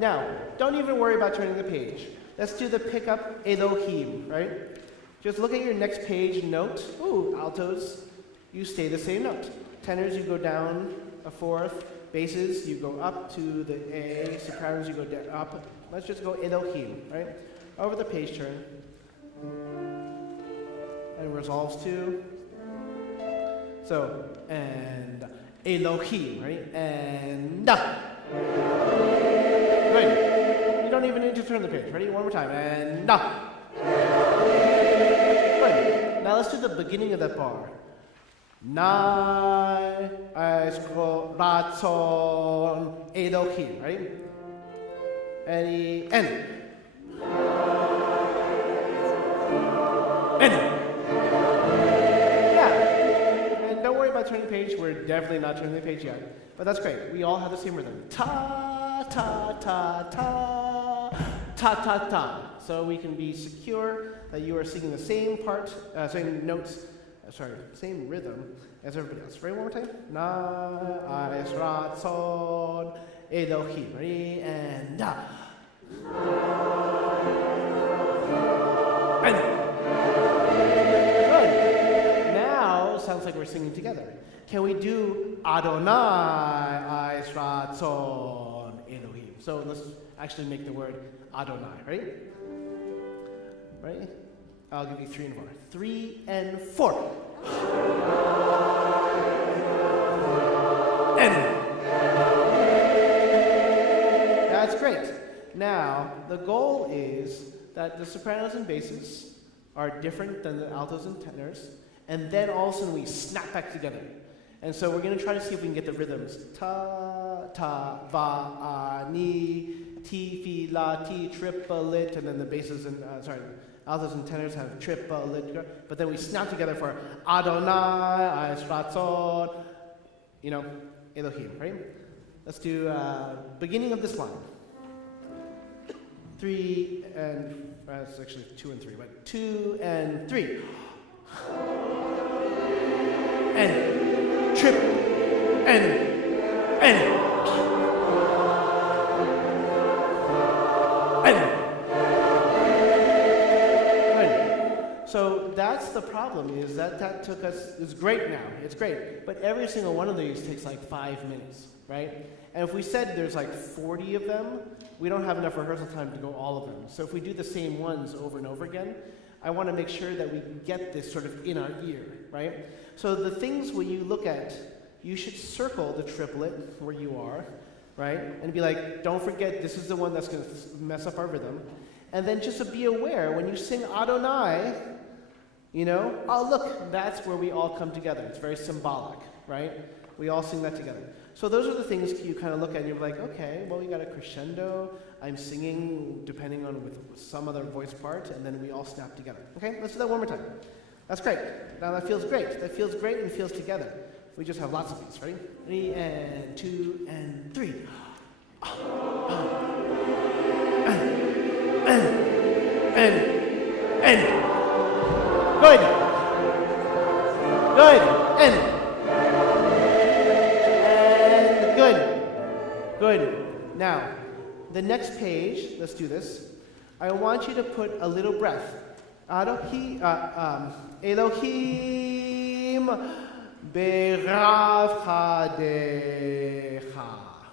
Now, don't even worry about turning the page. Let's do the pickup Elohim, right? Just look at your next page note. Ooh, altos, you stay the same note. Tenors, you go down a fourth. Basses, you go up to the A. Sopranos, you go down, up. Let's just go Elohim, right? Over the page turn. And resolves to. So, and Elohim, right? And good. You don't even need to turn the page. Ready? One more time. And Good. Now let's do the beginning of that bar. Na Esko Ratzon Elohim, right? And N. Yeah. And don't worry about turning the page. We're definitely not turning the page yet. But that's great. We all have the same rhythm. Ta ta ta ta ta ta ta. So we can be secure that you are singing the same part, same notes, same rhythm as everybody else. Ready? One more time. Na es ratzon Elohim. Ready? And da. And good. Now sounds like we're singing together. Can we do Adonai es ratzon Elohim? So let's actually make the word Adonai. Ready? Ready? I'll give you 3 and 4. 3 and 4. And. That's great. Now, the goal is that the sopranos and basses are different than the altos and tenors, and then all of a sudden we snap back together. And so we're going to try to see if we can get the rhythms. Ta, ta, va, ni, ti, fi, la, ti, triplet, and then the basses and, altos and tenors have triplet, but then we snap together for Adonai, es ratzon, Elohim, right? Let's do beginning of this line. 3 and, it's actually 2 and 3, but 2 and 3. And, trip, and. So that's the problem, is that took us, it's great now, it's great, but every single one of these takes like 5 minutes, right? And if we said there's like 40 of them, we don't have enough rehearsal time to go all of them. So if we do the same ones over and over again, I want to make sure that we get this sort of in our ear, right? So the things when you look at, you should circle the triplet where you are, right? And be like, don't forget, this is the one that's going to mess up our rhythm. And then just to be aware, when you sing Adonai, you know, oh look, that's where we all come together. It's very symbolic, right? We all sing that together. So those are the things you kind of look at and you're like, okay, well, we got a crescendo. I'm singing depending on with some other voice part, and then we all snap together. Okay, let's do that one more time. That's great. Now that feels great. That feels great and feels together. We just have lots of these. Ready? 3 and 2 and 3. And. Good. Good. And good. Good. Now, the next page, let's do this. I want you to put a little breath. Elohim berav chadecha.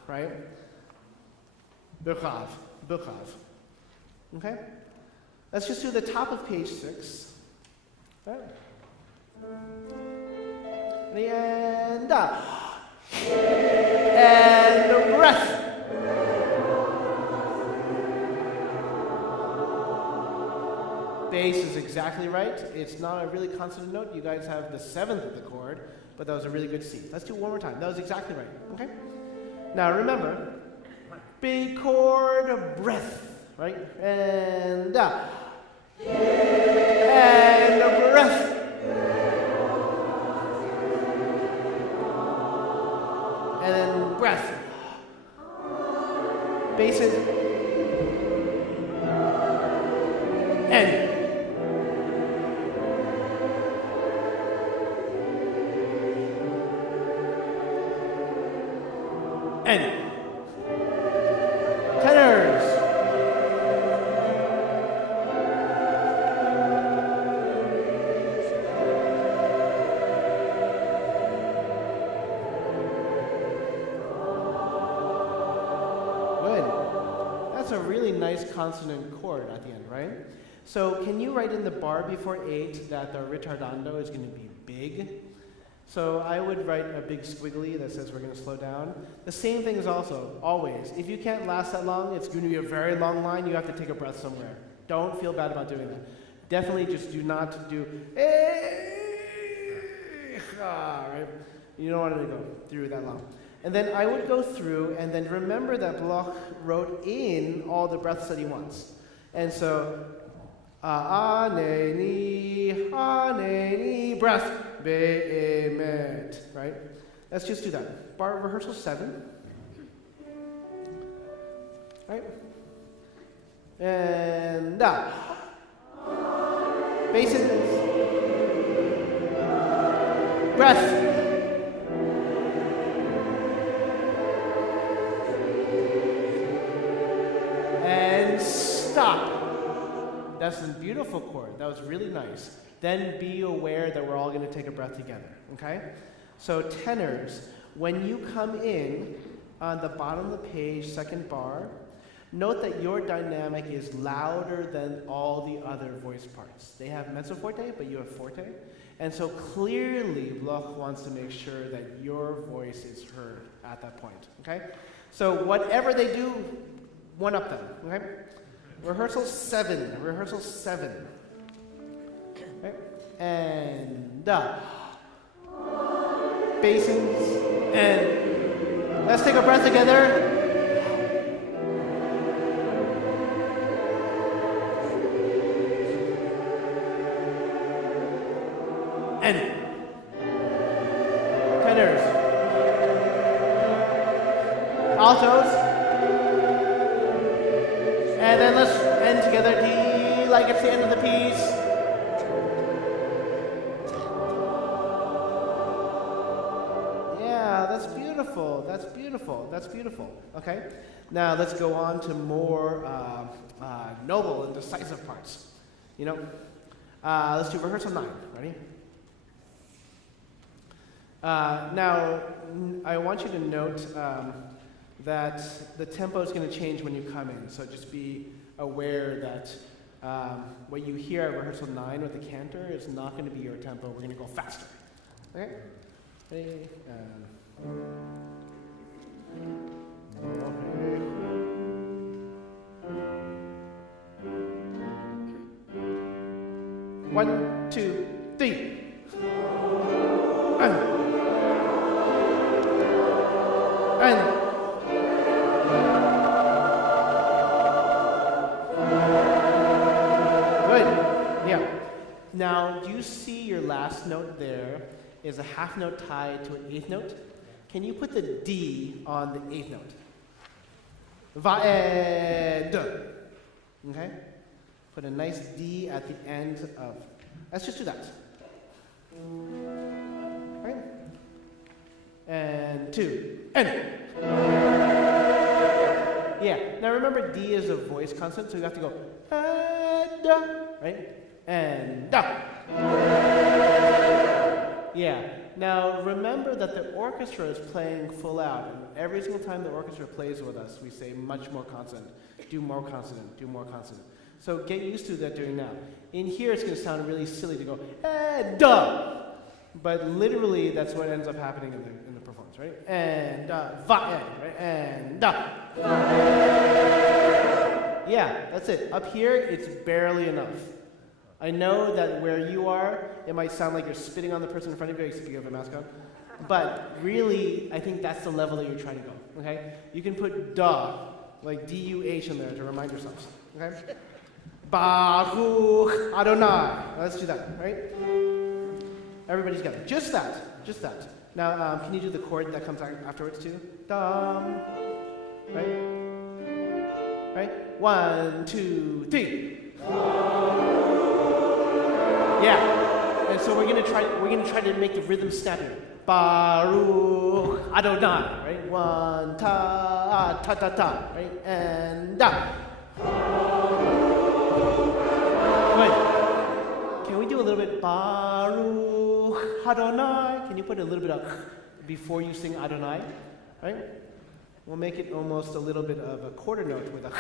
Right? Berav. Okay? Let's just do the top of page 6. Right? And breath. Bass is exactly right. It's not a really consonant note. You guys have the 7th of the chord, but that was a really good C. Let's do it one more time. That was exactly right. Okay? Now remember, big chord, breath. Right? And breath. And then breath. Basses. And. Tenors. That's a really nice consonant chord at the end, right? So can you write in the bar before 8 that the ritardando is going to be big? So I would write a big squiggly that says we're going to slow down. The same thing is also, always, if you can't last that long, it's going to be a very long line, you have to take a breath somewhere. Don't feel bad about doing that. Definitely just do not do, right? You don't want to go through that long. And then I would go through and then remember that Bloch wrote in all the breaths that he wants. And so, aneni, breath, be'emet, right? Let's just do that. Bar rehearsal 7. Right? And basses. Breath. And stop. That's a beautiful chord. That was really nice. Then be aware that we're all going to take a breath together, okay? So tenors, when you come in on the bottom of the page, second bar, note that your dynamic is louder than all the other voice parts. They have mezzo forte, but you have forte. And so clearly, Bloch wants to make sure that your voice is heard at that point, okay? So whatever they do, one up them, okay? Rehearsal 7. Okay? And basses. And let's take a breath together. And tenors. altos. And then let's end together, D, like it's the end of the piece. Yeah, that's beautiful. That's beautiful. That's beautiful. Okay? Now let's go on to more noble and decisive parts. You know? Let's do rehearsal 9. Ready? Now, I want you to note that the tempo is going to change when you come in. So just be aware that what you hear at rehearsal 9 with the cantor is not going to be your tempo. We're going to go faster. Okay? Ready? One, two, three. Good. Yeah. Now, do you see your last note there is a half note tied to an eighth note? Can you put the D on the eighth note? Va et de. Okay? Put a nice D at the end of. Let's just do that. Right? And 2. And. Yeah. Now remember, D is a voice consonant, so you have to go and da, right? And da. Yeah. Now remember that the orchestra is playing full out, and every single time the orchestra plays with us, we say much more consonant, do more consonant, do more consonant. So get used to that doing now. In here, it's going to sound really silly to go duh, but literally that's what ends up happening in the performance, right? And va right? And yeah, that's it. Up here, it's barely enough. I know that where you are, it might sound like you're spitting on the person in front of you, except you have a mask on. But really, I think that's the level that you're trying to go, okay? You can put da, like D-U-H in there to remind yourselves, okay? Baruch Adonai. Let's do that, right? Everybody together. Just that, just that. Now, can you do the chord that comes afterwards too? Dum, right? Right? 1, 2, 3. Yeah, and so we're gonna try to make the rhythm snappy. Baruch Adonai, right? 1 ta ta ta ta, right? And da. Good. Can we do a little bit Baruch Adonai? Can you put a little bit of before you sing Adonai, right? We'll make it almost a little bit of a quarter note with a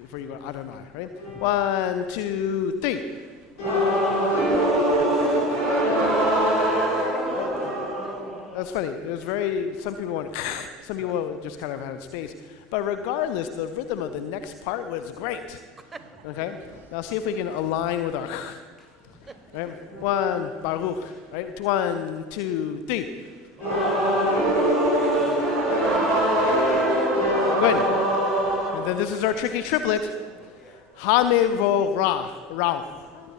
before you go Adonai, right? 1, 2, 3. That's funny. It was some people just kind of had space. But regardless, the rhythm of the next part was great. Okay? Now see if we can align with our right? 1, Baruch, right? 1, 2, 3. Good. And then this is our tricky triplet. Hamevo Ra.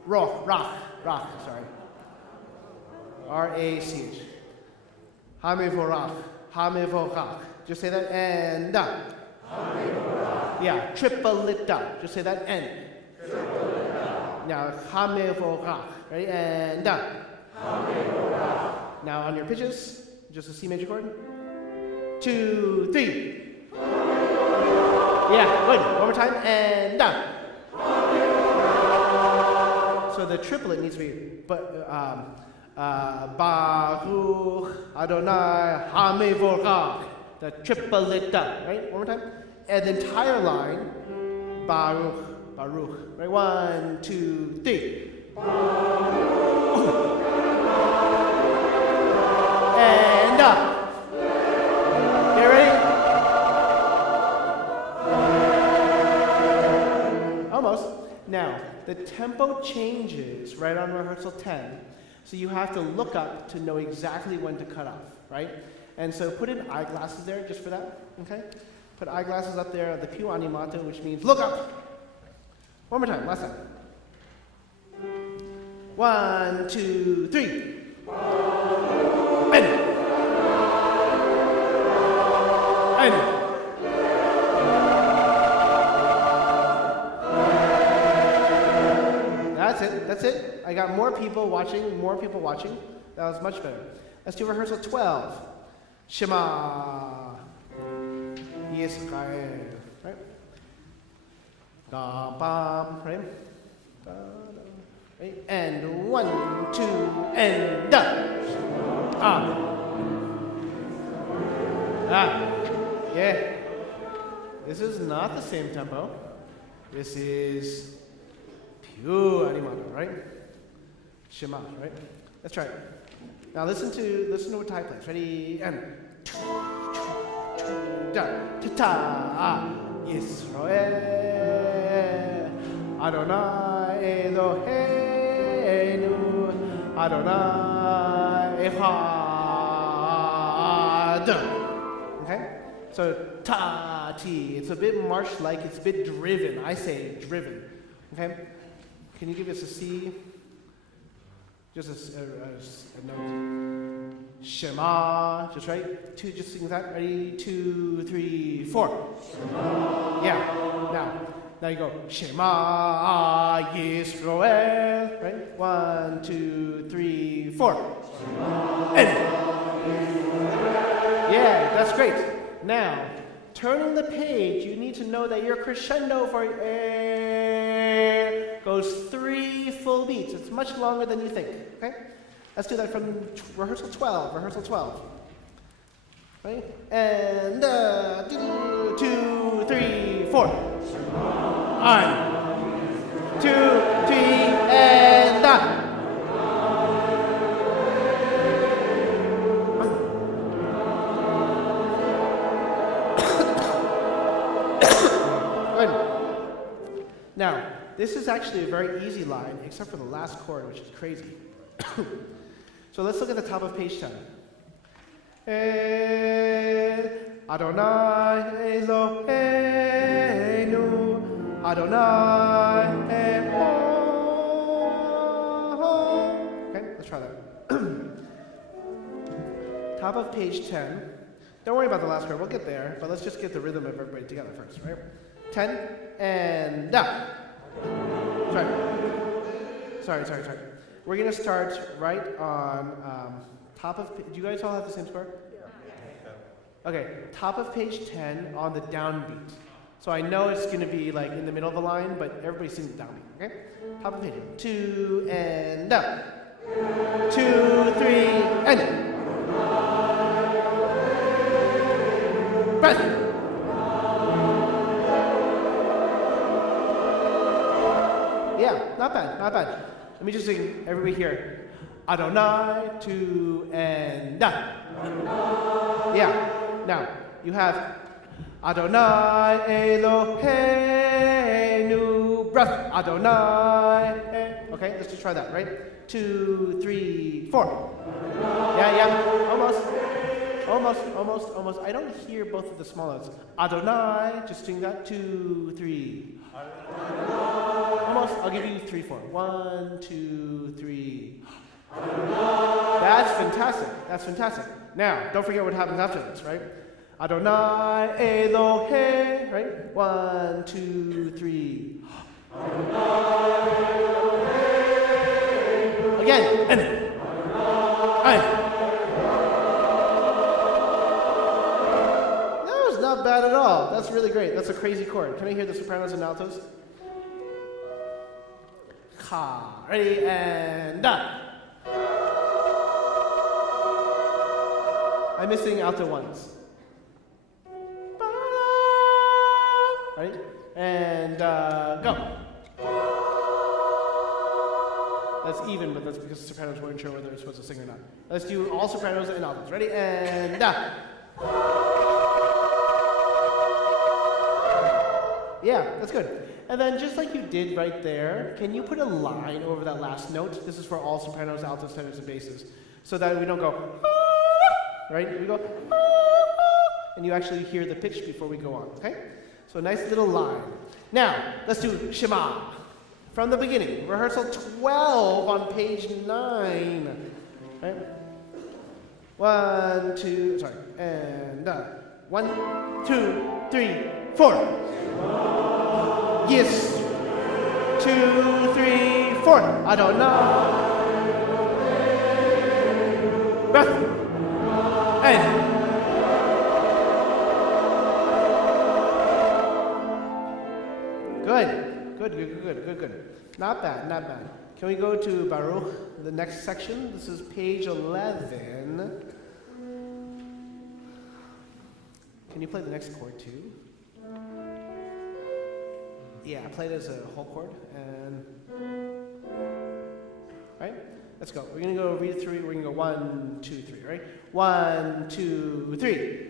Rach, sorry. R-A-C-H. Hamevorach. Just say that, and da. Yeah, triplet da. Just say that, and. Now, hamevorach. Ready? And da. Now, on your pitches, just a C major chord. 2, 3. Yeah, good. One more time, and da. So the triplet needs to be Baruch Adonai Hamevorach. The triplet, right? One more time. And the entire line, Baruch. Right? 1, 2, 3. And up. Get ready? Almost. Now, the tempo changes right on rehearsal 10, so you have to look up to know exactly when to cut off, right? And so put in eyeglasses there just for that, okay? Put eyeglasses up there, the più animato, which means look up. One more time, last time. 1, 2, 3. And. That's it. I got more people watching. That was much better. Let's do rehearsal 12. Shema Yisrael. Right? Ga bam. Right? Da, da. Right? And 1, 2, and da. Yeah. This is not the same tempo. This is pure animado, right? Shema, right? Let's try it. Now listen to what Ty plays. Ready? And da ta ta Yisrael Adonai Eloheinu Adonai Echad. Okay? So ta ti. It's a bit march-like. It's a bit driven. I say driven. Okay? Can you give us a C? Just a note. Shema. Just right. Just sing that. Ready? 2, 3, 4. Shema. Yeah. Now you go. Shema Yisrael. Right? 1, 2, 3, 4. Shema. And. Yeah, that's great. Now, turning the page, you need to know that your crescendo for goes 3 full beats. It's much longer than you think. Okay? Let's do that from rehearsal 12. Rehearsal 12. Right? And 2, 3, 4. 1, 2, 3, and Now, this is actually a very easy line, except for the last chord, which is crazy. So let's look at the top of page 10. Adonai Eloheinu, Adonai Echad. Okay, let's try that. Top of page 10. Don't worry about the last chord, we'll get there, but let's just get the rhythm of everybody together first, right? 10, and da. Sorry. We're going to start right on top of, do you guys all have the same score? Yeah. Okay, top of page 10 on the downbeat. So I know it's going to be like in the middle of the line, but everybody sings the downbeat, okay? Top of page 2, and da. 2, 3, and. Breath. Yeah, not bad. Let me just sing everybody here. Adonai, 2, and da. Yeah. Now, you have Adonai Eloheinu, breath. Adonai. Okay, let's just try that, right? 2, 3, 4. Yeah. Almost. I don't hear both of the small notes. Adonai, just sing that. 2, 3. Almost. I'll give you 3, 4. 1, 2, 3. That's fantastic. Now, don't forget what happens after this, right? Adonai Elohe, right? 1, 2, 3. Again. And. That was not bad at all. That's really great. That's a crazy chord. Can I hear the sopranos and altos? Ha. Ready, and da. I'm missing alto ones. Ready? And go. That's even, but that's because the sopranos weren't sure whether they're supposed to sing or not. Let's do all sopranos and altos. Ready? And da. Yeah, that's good. And then just like you did right there, can you put a line over that last note? This is for all sopranos, altos, tenors, and basses. So that we don't go, right? We go, and you actually hear the pitch before we go on, okay? So a nice little line. Now, let's do Shema. From the beginning, rehearsal 12 on page 9. Right? 1, 2, sorry, and 1, 2, 3, 4. Yes. 2, 3, 4. Adonai. Breath. And. Good. Not bad. Can we go to Baruch, the next section? This is page 11. Can you play the next chord too? Yeah, play it as a whole chord. And right? Let's go. We're gonna go read it through. We're gonna go 1, 2, 3. Right? 1, 2, 3.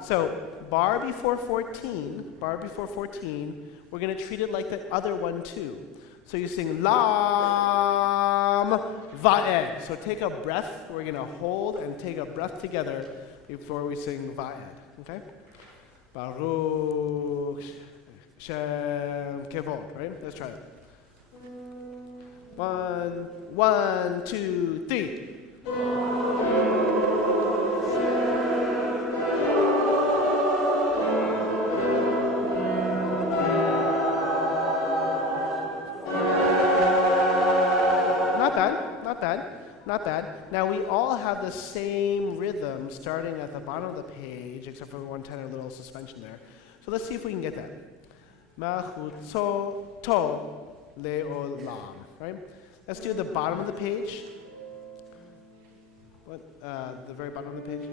So, bar before 14, we're going to treat it like the other one too. So you sing Lam Va'ed. So take a breath. We're going to hold and take a breath together before we sing Va'ed. Okay? Baruch Shem Kevod. Right? Let's try it. 1, 2, 3. Not bad. Now we all have the same rhythm starting at the bottom of the page, except for one tenor little suspension there. So let's see if we can get that. Machutzo to leolam. Right? Let's do the bottom of the page. What? The very bottom of the page.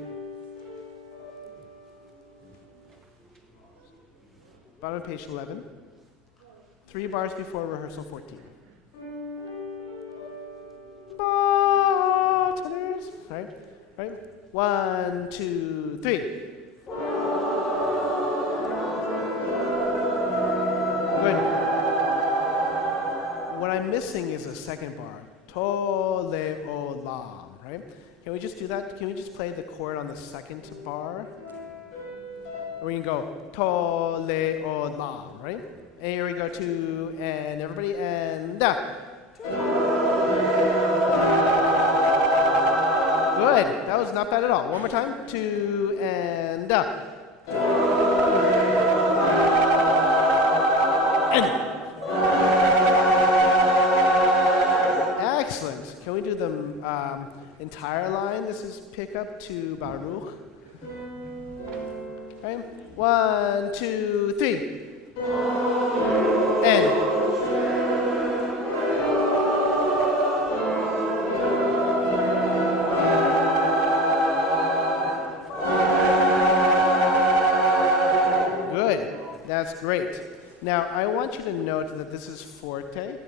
Bottom of page 11. 3 bars before rehearsal 14. Right? 1, 2, 3. Good. What I'm missing is a second bar. To le olam. Right? Can we just do that? Can we just play the chord on the second bar? We can go to le olam. Right? And here we go 2 and everybody and da. Good. That was not bad at all. One more time. 2 and up. And. Excellent. Can we do the entire line? This is pick up to Baruch. Right? 1, 2, 3. And. That's great. Now, I want you to note that this is forte.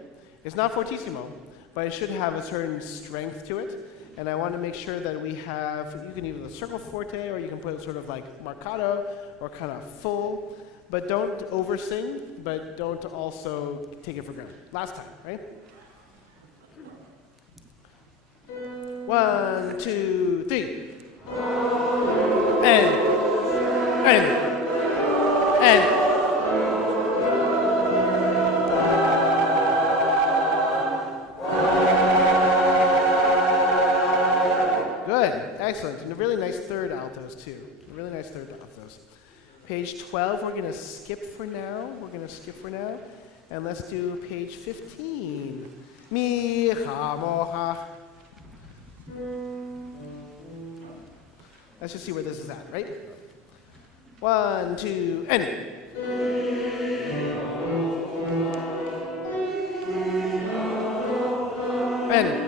It's not fortissimo, but it should have a certain strength to it. And I want to make sure that we have, you can either circle forte or you can put it sort of like marcato or kind of full. But don't oversing, but don't also take it for granted. Last time, right? 1, 2, 3. And. Excellent. And a really nice third altos, too. Page 12, we're going to skip for now. And let's do page 15. Mi, ha, mo, ha. Let's just see where this is at, right? 1, 2, and. And.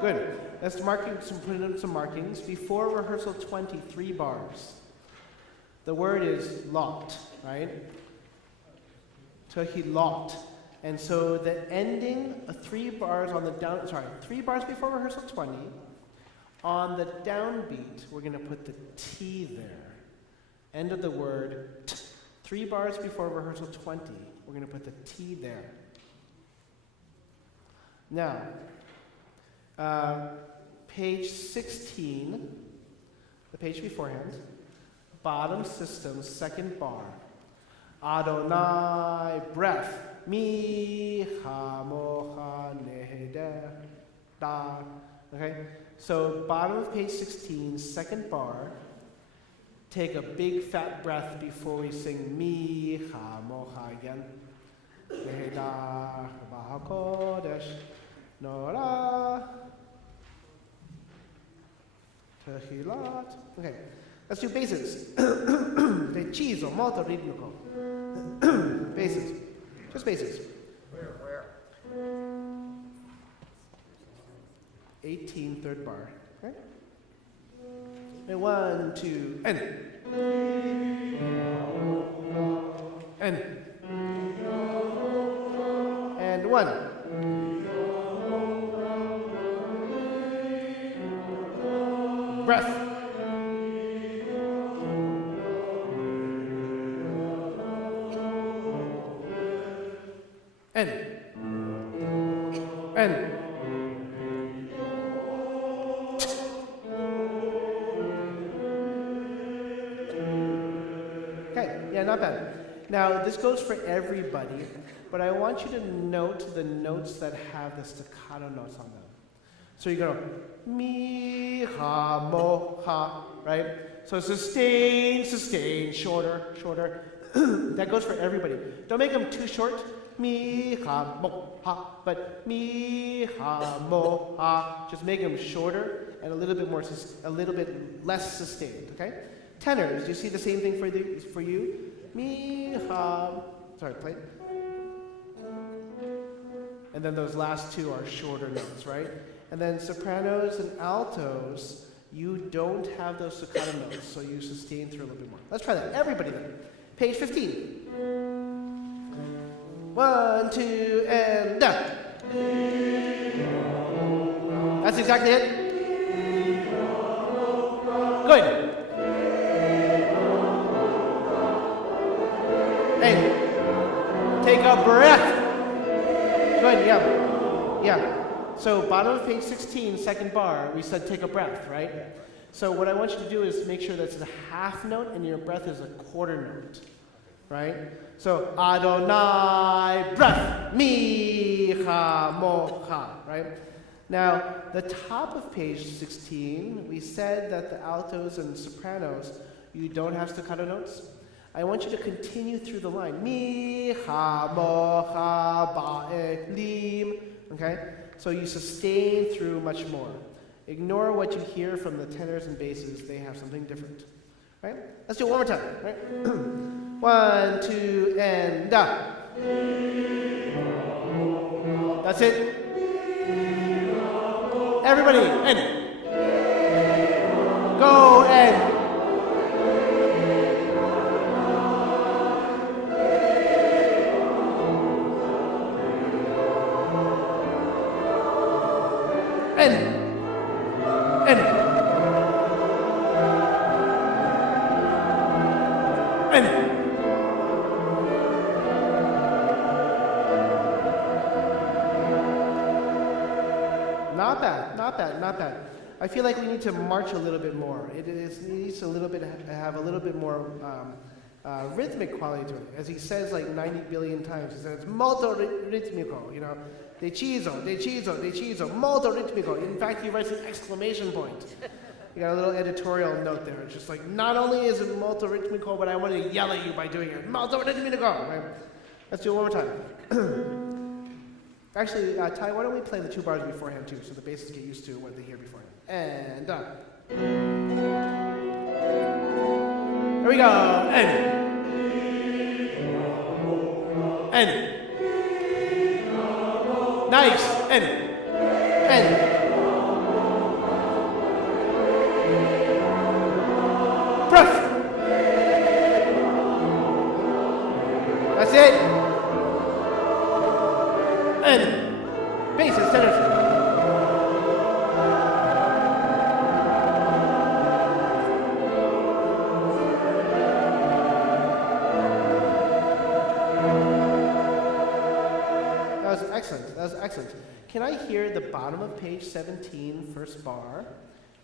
Good. Let's put in some markings. Before rehearsal 23 bars. The word is lot, right? So he lot. And so the ending, 3 bars on the down, 3 bars before rehearsal 20. On the downbeat, we're going to put the T there. End of the word, t. 3 bars before rehearsal 20, we're going to put the T there. Now, page 16, the page beforehand, bottom system, second bar. Adonai, breath. Mi, ha, mo, ha, ne, da. Okay? So, bottom of page 16, second bar. Take a big fat breath before we sing mi, ha, mo, ha again. Ne, da, ba, kodesh, nora. Tehilat. Okay, let's do bases. Deciso, molto ritmico. Bases. Just bases. Where? 18, third bar. Okay? And 1, 2, and. And. And 1. Breath. And. Okay, yeah, not bad. Now, this goes for everybody, but I want you to note the notes that have the staccato notes on them. So you go, mi, ha, mo, ha, right? So sustain, sustain, shorter, shorter. That goes for everybody. Don't make them too short. Mi, ha, mo, ha. But mi, ha, mo, ha. Just make them shorter and a little bit more, a little bit less sustained. Okay. Tenors. Do you see the same thing for you? Mi, ha. Sorry, play. And then those last two are shorter notes, right? And then sopranos and altos, you don't have those staccato notes, so you sustain through a little bit more. Let's try that. Everybody then. Page 15. 1, 2, and down. That's exactly it. Good. Hey, take a breath. Good, yeah. Yeah. So bottom of page 16, second bar, we said take a breath, right? So what I want you to do is make sure that's a half note and your breath is a quarter note, right? So Adonai, breath, mi, ha, mo, ha, right? Now, the top of page 16, we said that the altos and sopranos, you don't have staccato notes. I want you to continue through the line. Mi, ha, mo, ha, ba, lim, okay? So you sustain through much more. Ignore what you hear from the tenors and basses. They have something different. Right? Let's do it one more time. Right? 1, 2, and da. That's it. Everybody, and. Go and. Not bad. I feel like we need to march a little bit more. It needs to have a little bit more rhythmic quality to it. As he says like 90 billion times, he says molto ritmico, you know. Deciso, deciso, deciso, molto ritmico. In fact, he writes an exclamation point. You got a little editorial note there. It's just like, not only is it molto ritmico, but I want to yell at you by doing it. Molto ritmico. Right? Let's do it one more time. Actually, Ty, why don't we play the 2 bars beforehand too, so the basses get used to what they hear beforehand. And done. Here we go. And. Nice. And. Breath. That's it. and basses, tenors. Excellent. That was excellent. Can I hear the bottom of page 17, first bar?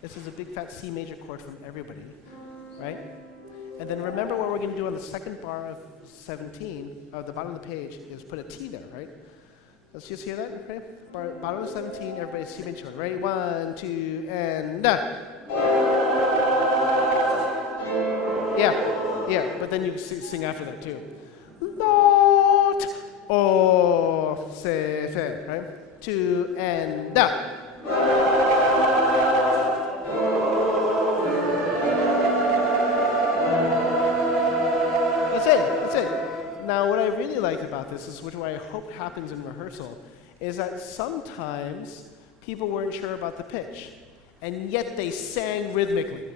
This is a big fat C major chord from everybody, right? And then remember what we're going to do on the second bar of 17, the bottom of the page, is put a T there, right? Let's just hear that, okay? Bottom of 17, everybody C major chord. Ready? 1, 2, and Yeah, but then you sing after that too. Lord. O, se, fe, right? 2 and da. That's it. Now, what I really liked about this is what I hope happens in rehearsal is that sometimes people weren't sure about the pitch, and yet they sang rhythmically.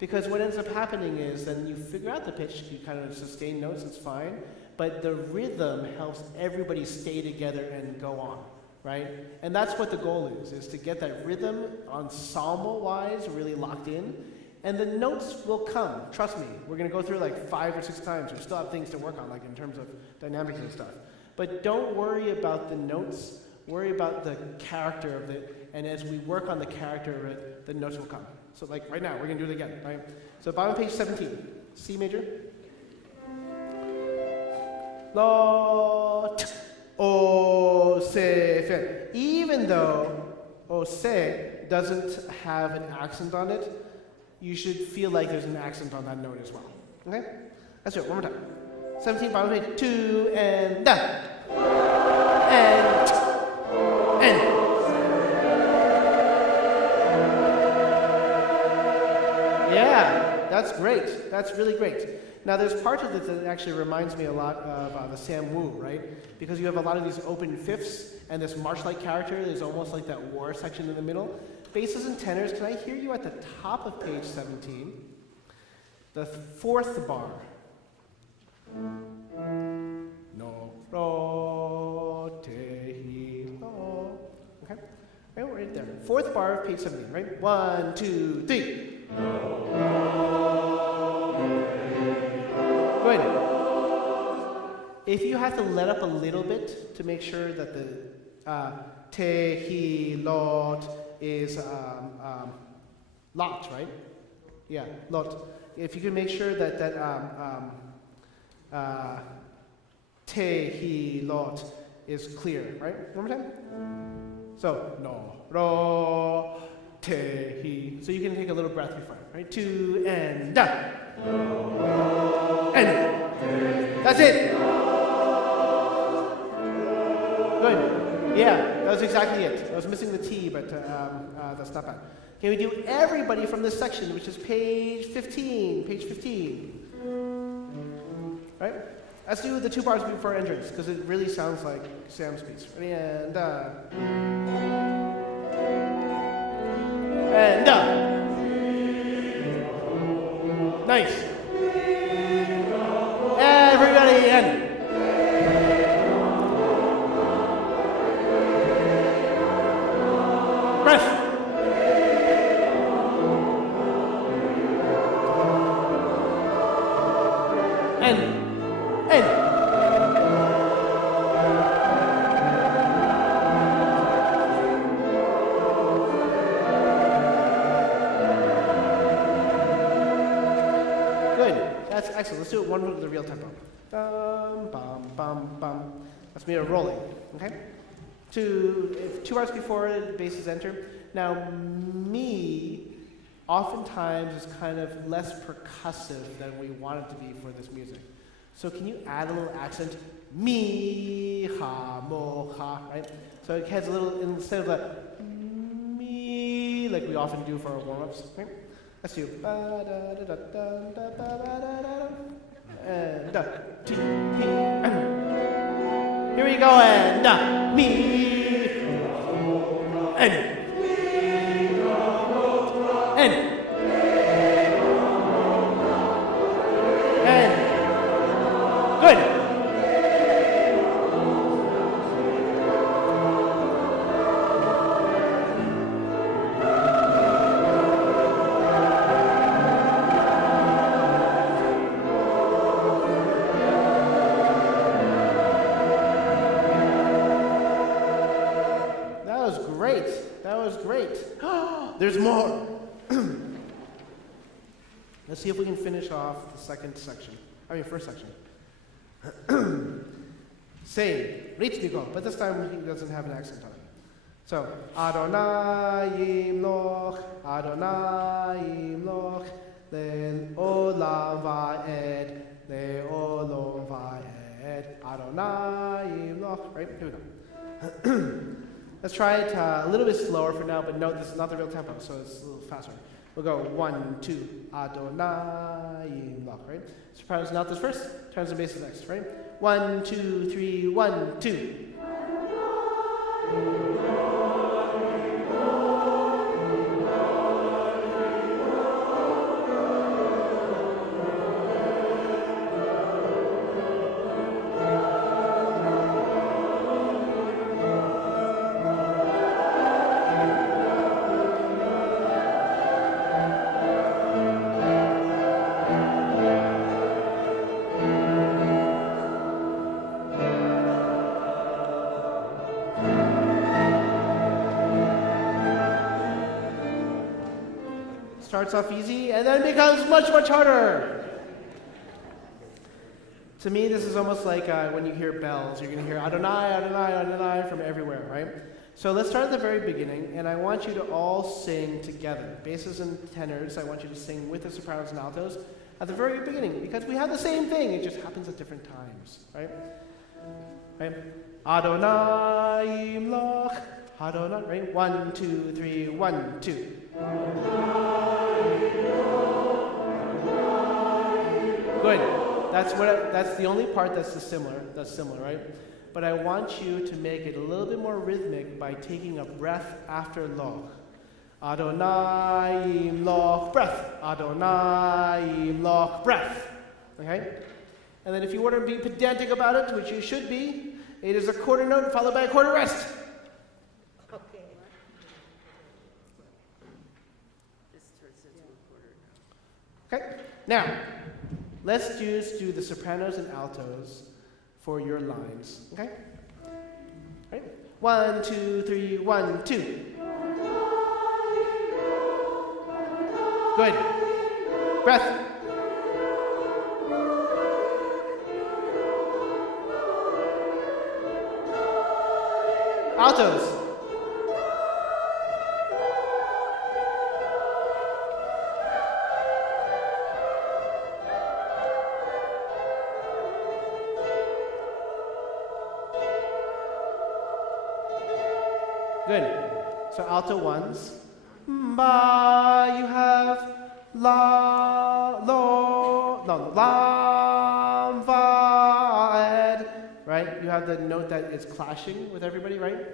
Because what ends up happening is then you figure out the pitch, you kind of sustain notes, it's fine, but the rhythm helps everybody stay together and go on, right? And that's what the goal is to get that rhythm ensemble-wise really locked in, and the notes will come. Trust me, we're going to go through like 5 or 6 times. We still have things to work on, like in terms of dynamics and stuff. But don't worry about the notes, worry about the character of it, and as we work on the character of it, the notes will come. So like right now, we're going to do it again, right? So bottom page 17, C major. La, t, o, se, fe. Even though o, se doesn't have an accent on it, you should feel like there's an accent on that note as well. Okay? Let's do it one more time. 17, bottom page, 2, and da. And, and. Yeah, that's great. That's really great. Now, there's parts of it that actually reminds me a lot of the Sam Wu, right? Because you have a lot of these open fifths and this march-like character. There's almost like that war section in the middle. Basses and tenors, can I hear you at the top of page 17? The 4th bar. No, ro, te, hi, no. Okay? Right there. 4th bar of page 17, right? 1, 2, 3. Good. If you have to let up a little bit to make sure that the te, hi, lot is lot, right? Yeah, lot. If you can make sure that te, hi, lot is clear, right? One more time. So, no, ro, te, hi. So you can take a little breath before, right? 2 and da. And that's it. Good. Yeah, that was exactly it. I was missing the T, but that's not bad. Can we do everybody from this section, which is page 15? Page 15. Right? Let's do the 2 bars before entrance, because it really sounds like Sam's piece. Ready? And nice. Everybody in. Breath. And. That's excellent. Let's do it one with the real tempo. Bum, bum, bum, bum. That's me rolling. Okay? 2 bars before basses enter. Now, me oftentimes is kind of less percussive than we want it to be for this music. So can you add a little accent? Mi, ha, mo, ha, right? So it has a little, instead of a me, like we often do for our warm-ups, right? Let's do and T, P, here we go, and me, and good. great. That was great. There's more. Let's see if we can finish off the first section. Same, ritmico, but this time he doesn't have an accent on it. So, Adonai Yimloch, Adonai Yimloch, Le'olam va'ed, Le'olam va'ed, Adonai Yimloch. Right, here we go. Let's try it a little bit slower for now, but note this is not the real tempo, so it's a little faster. We'll go 1, 2, Adonai Yimloch, right? Soprano's not this first, turns and bass is next, right? 1, 2, 3, 1, 2. Starts off easy and then becomes much, much harder. To me, this is almost like when you hear bells. You're going to hear Adonai, Adonai, Adonai from everywhere, right? So let's start at the very beginning, and I want you to all sing together. Basses and tenors, I want you to sing with the sopranos and altos at the very beginning, because we have the same thing. It just happens at different times, right? Right? Adonai Yimloch, Adonai, right? 1, 2, 3, 1, 2. Good. That's the only part that's similar, right? But I want you to make it a little bit more rhythmic by taking a breath after loch. Adonai Yimloch, breath. Adonai Yimloch, breath. Okay? And then if you want to be pedantic about it, which you should be, it is a quarter note followed by a quarter rest. Okay. Okay? Now, let's just do the sopranos and altos for your lines. Okay? Right? 1, 2, 3, 1, 2. Good. Breath. Altos. Good. So alto ones. Ba, you have la, lo, no, lam, va, ed, right? You have the note that is clashing with everybody, right?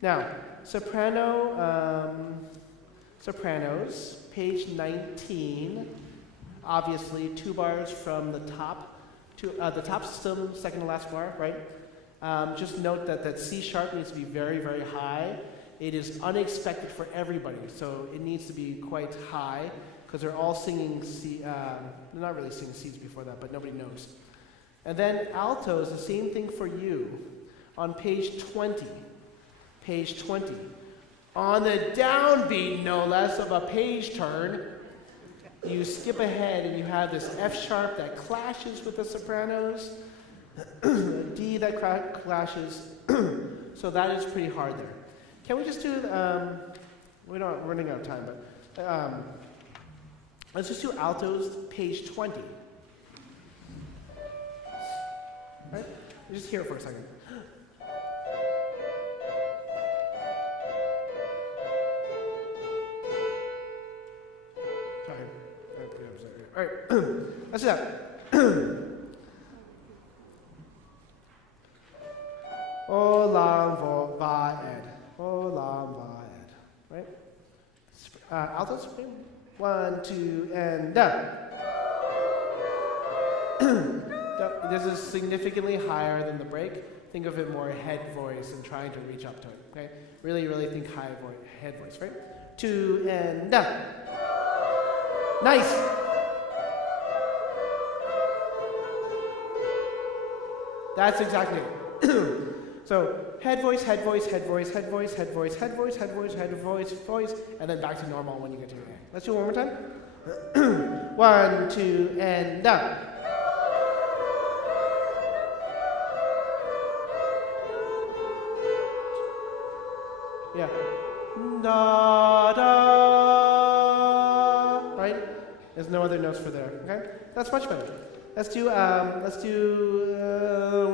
Now, sopranos, page 19, obviously 2 bars from the top, the top system, second to last bar, right? Just note that C sharp needs to be very, very high. It is unexpected for everybody, so it needs to be quite high because they're all singing C. They're not really singing C's before that, but nobody knows. And then altos, the same thing for you. On page 20, on the downbeat, no less, of a page turn, you skip ahead and you have this F sharp that clashes with the sopranos, D that clashes, so that is pretty hard there. Can we just do, we're running out of time, but let's just do altos, page 20. Right? Just hear it for a second. Sorry. All right, let's do that. Olam va-ed. Olam va-ed. Right? Altos. 1, 2, and da. This is significantly higher than the break. Think of it more head voice and trying to reach up to it. Okay? Really, really think head voice, right? 2 and da. Nice. That's exactly it. So head voice, head voice, head voice, head voice, head voice, head voice, head voice, head voice, voice, and then back to normal when you get to your A. Let's do it one more time. 1, 2, and down. Yeah. Da da. Right? There's no other notes for there. Okay? That's much better. Let's do,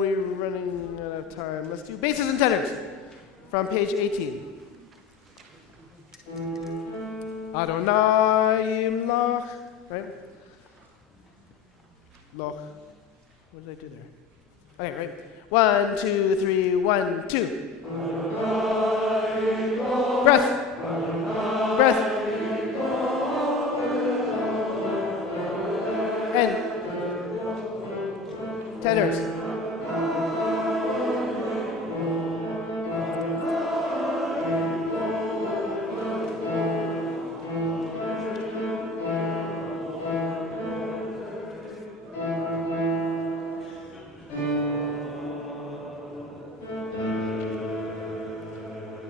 we're running out of time. Let's do basses and tenors from page 18. Adonai Loch, right? Loch. What did I do there? Okay, right. 1, 2, 3, 1, 2. Breath. Breath. And tenors.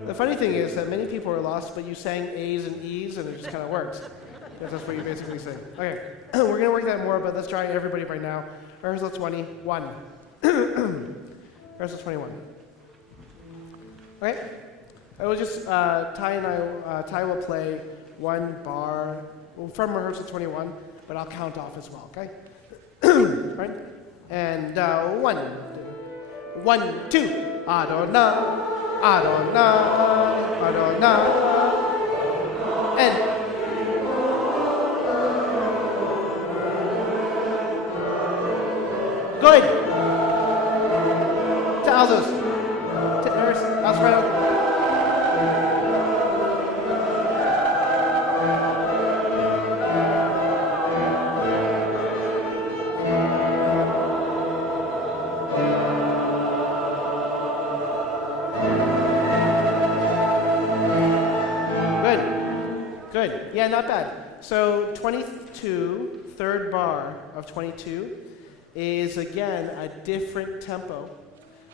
The funny thing is that many people are lost, but you sang A's and E's, and it just kind of works. Because that's what you basically sing. Okay, we're going to work that more, but let's try everybody right now. Rehearsal 21. Rehearsal 21. Okay? I will just, Ty will play one bar from Rehearsal 21, but I'll count off as well, okay? Right? And 1, 2. Adonai, Adonai, Adonai. And good. To altos. Tenors. Soprano. Good. Yeah, not bad. So 22, third bar of 22, is again a different tempo.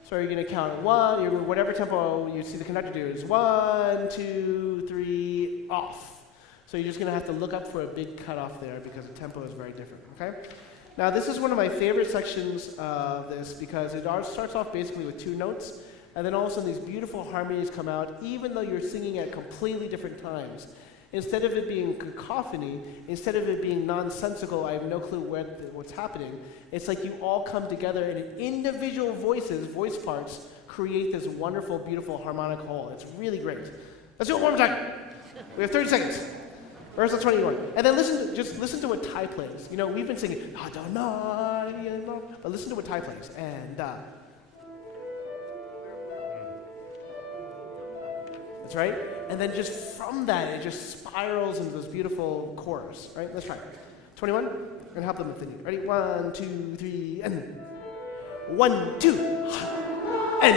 So you're going to count one, whatever tempo you see the conductor do is 1, 2, 3, off. So you're just going to have to look up for a big cutoff there because the tempo is very different. Okay. Now this is one of my favorite sections of this because it starts off basically with 2 notes, and then all of a sudden these beautiful harmonies come out, even though you're singing at completely different times. Instead of it being cacophony, instead of it being nonsensical, I have no clue what's happening, it's like you all come together and individual voices, voice parts, create this wonderful, beautiful harmonic whole. It's really great. Let's do it one more time. We have 30 seconds. Rehearsal 21. And then just listen to what Ty plays. You know, we've been singing, Adonai, but listen to what Ty plays. And, that's right. And then just from that, it just spirals into this beautiful chorus. Right? Let's try it. 21. We're gonna help them with the knee. Ready? 1, 2, 3, and 1, 2, and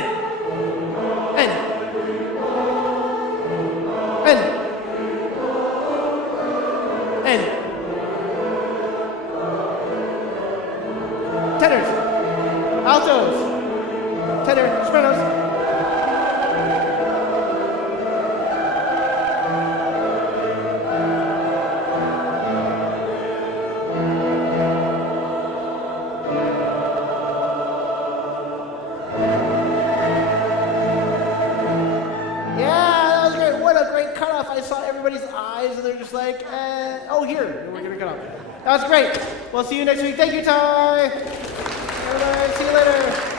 tenors, altos, tenor, sopranos. Like, oh, here, we're gonna get up. That was great. We'll see you next week. Thank you, Ty. Bye-bye. See you later.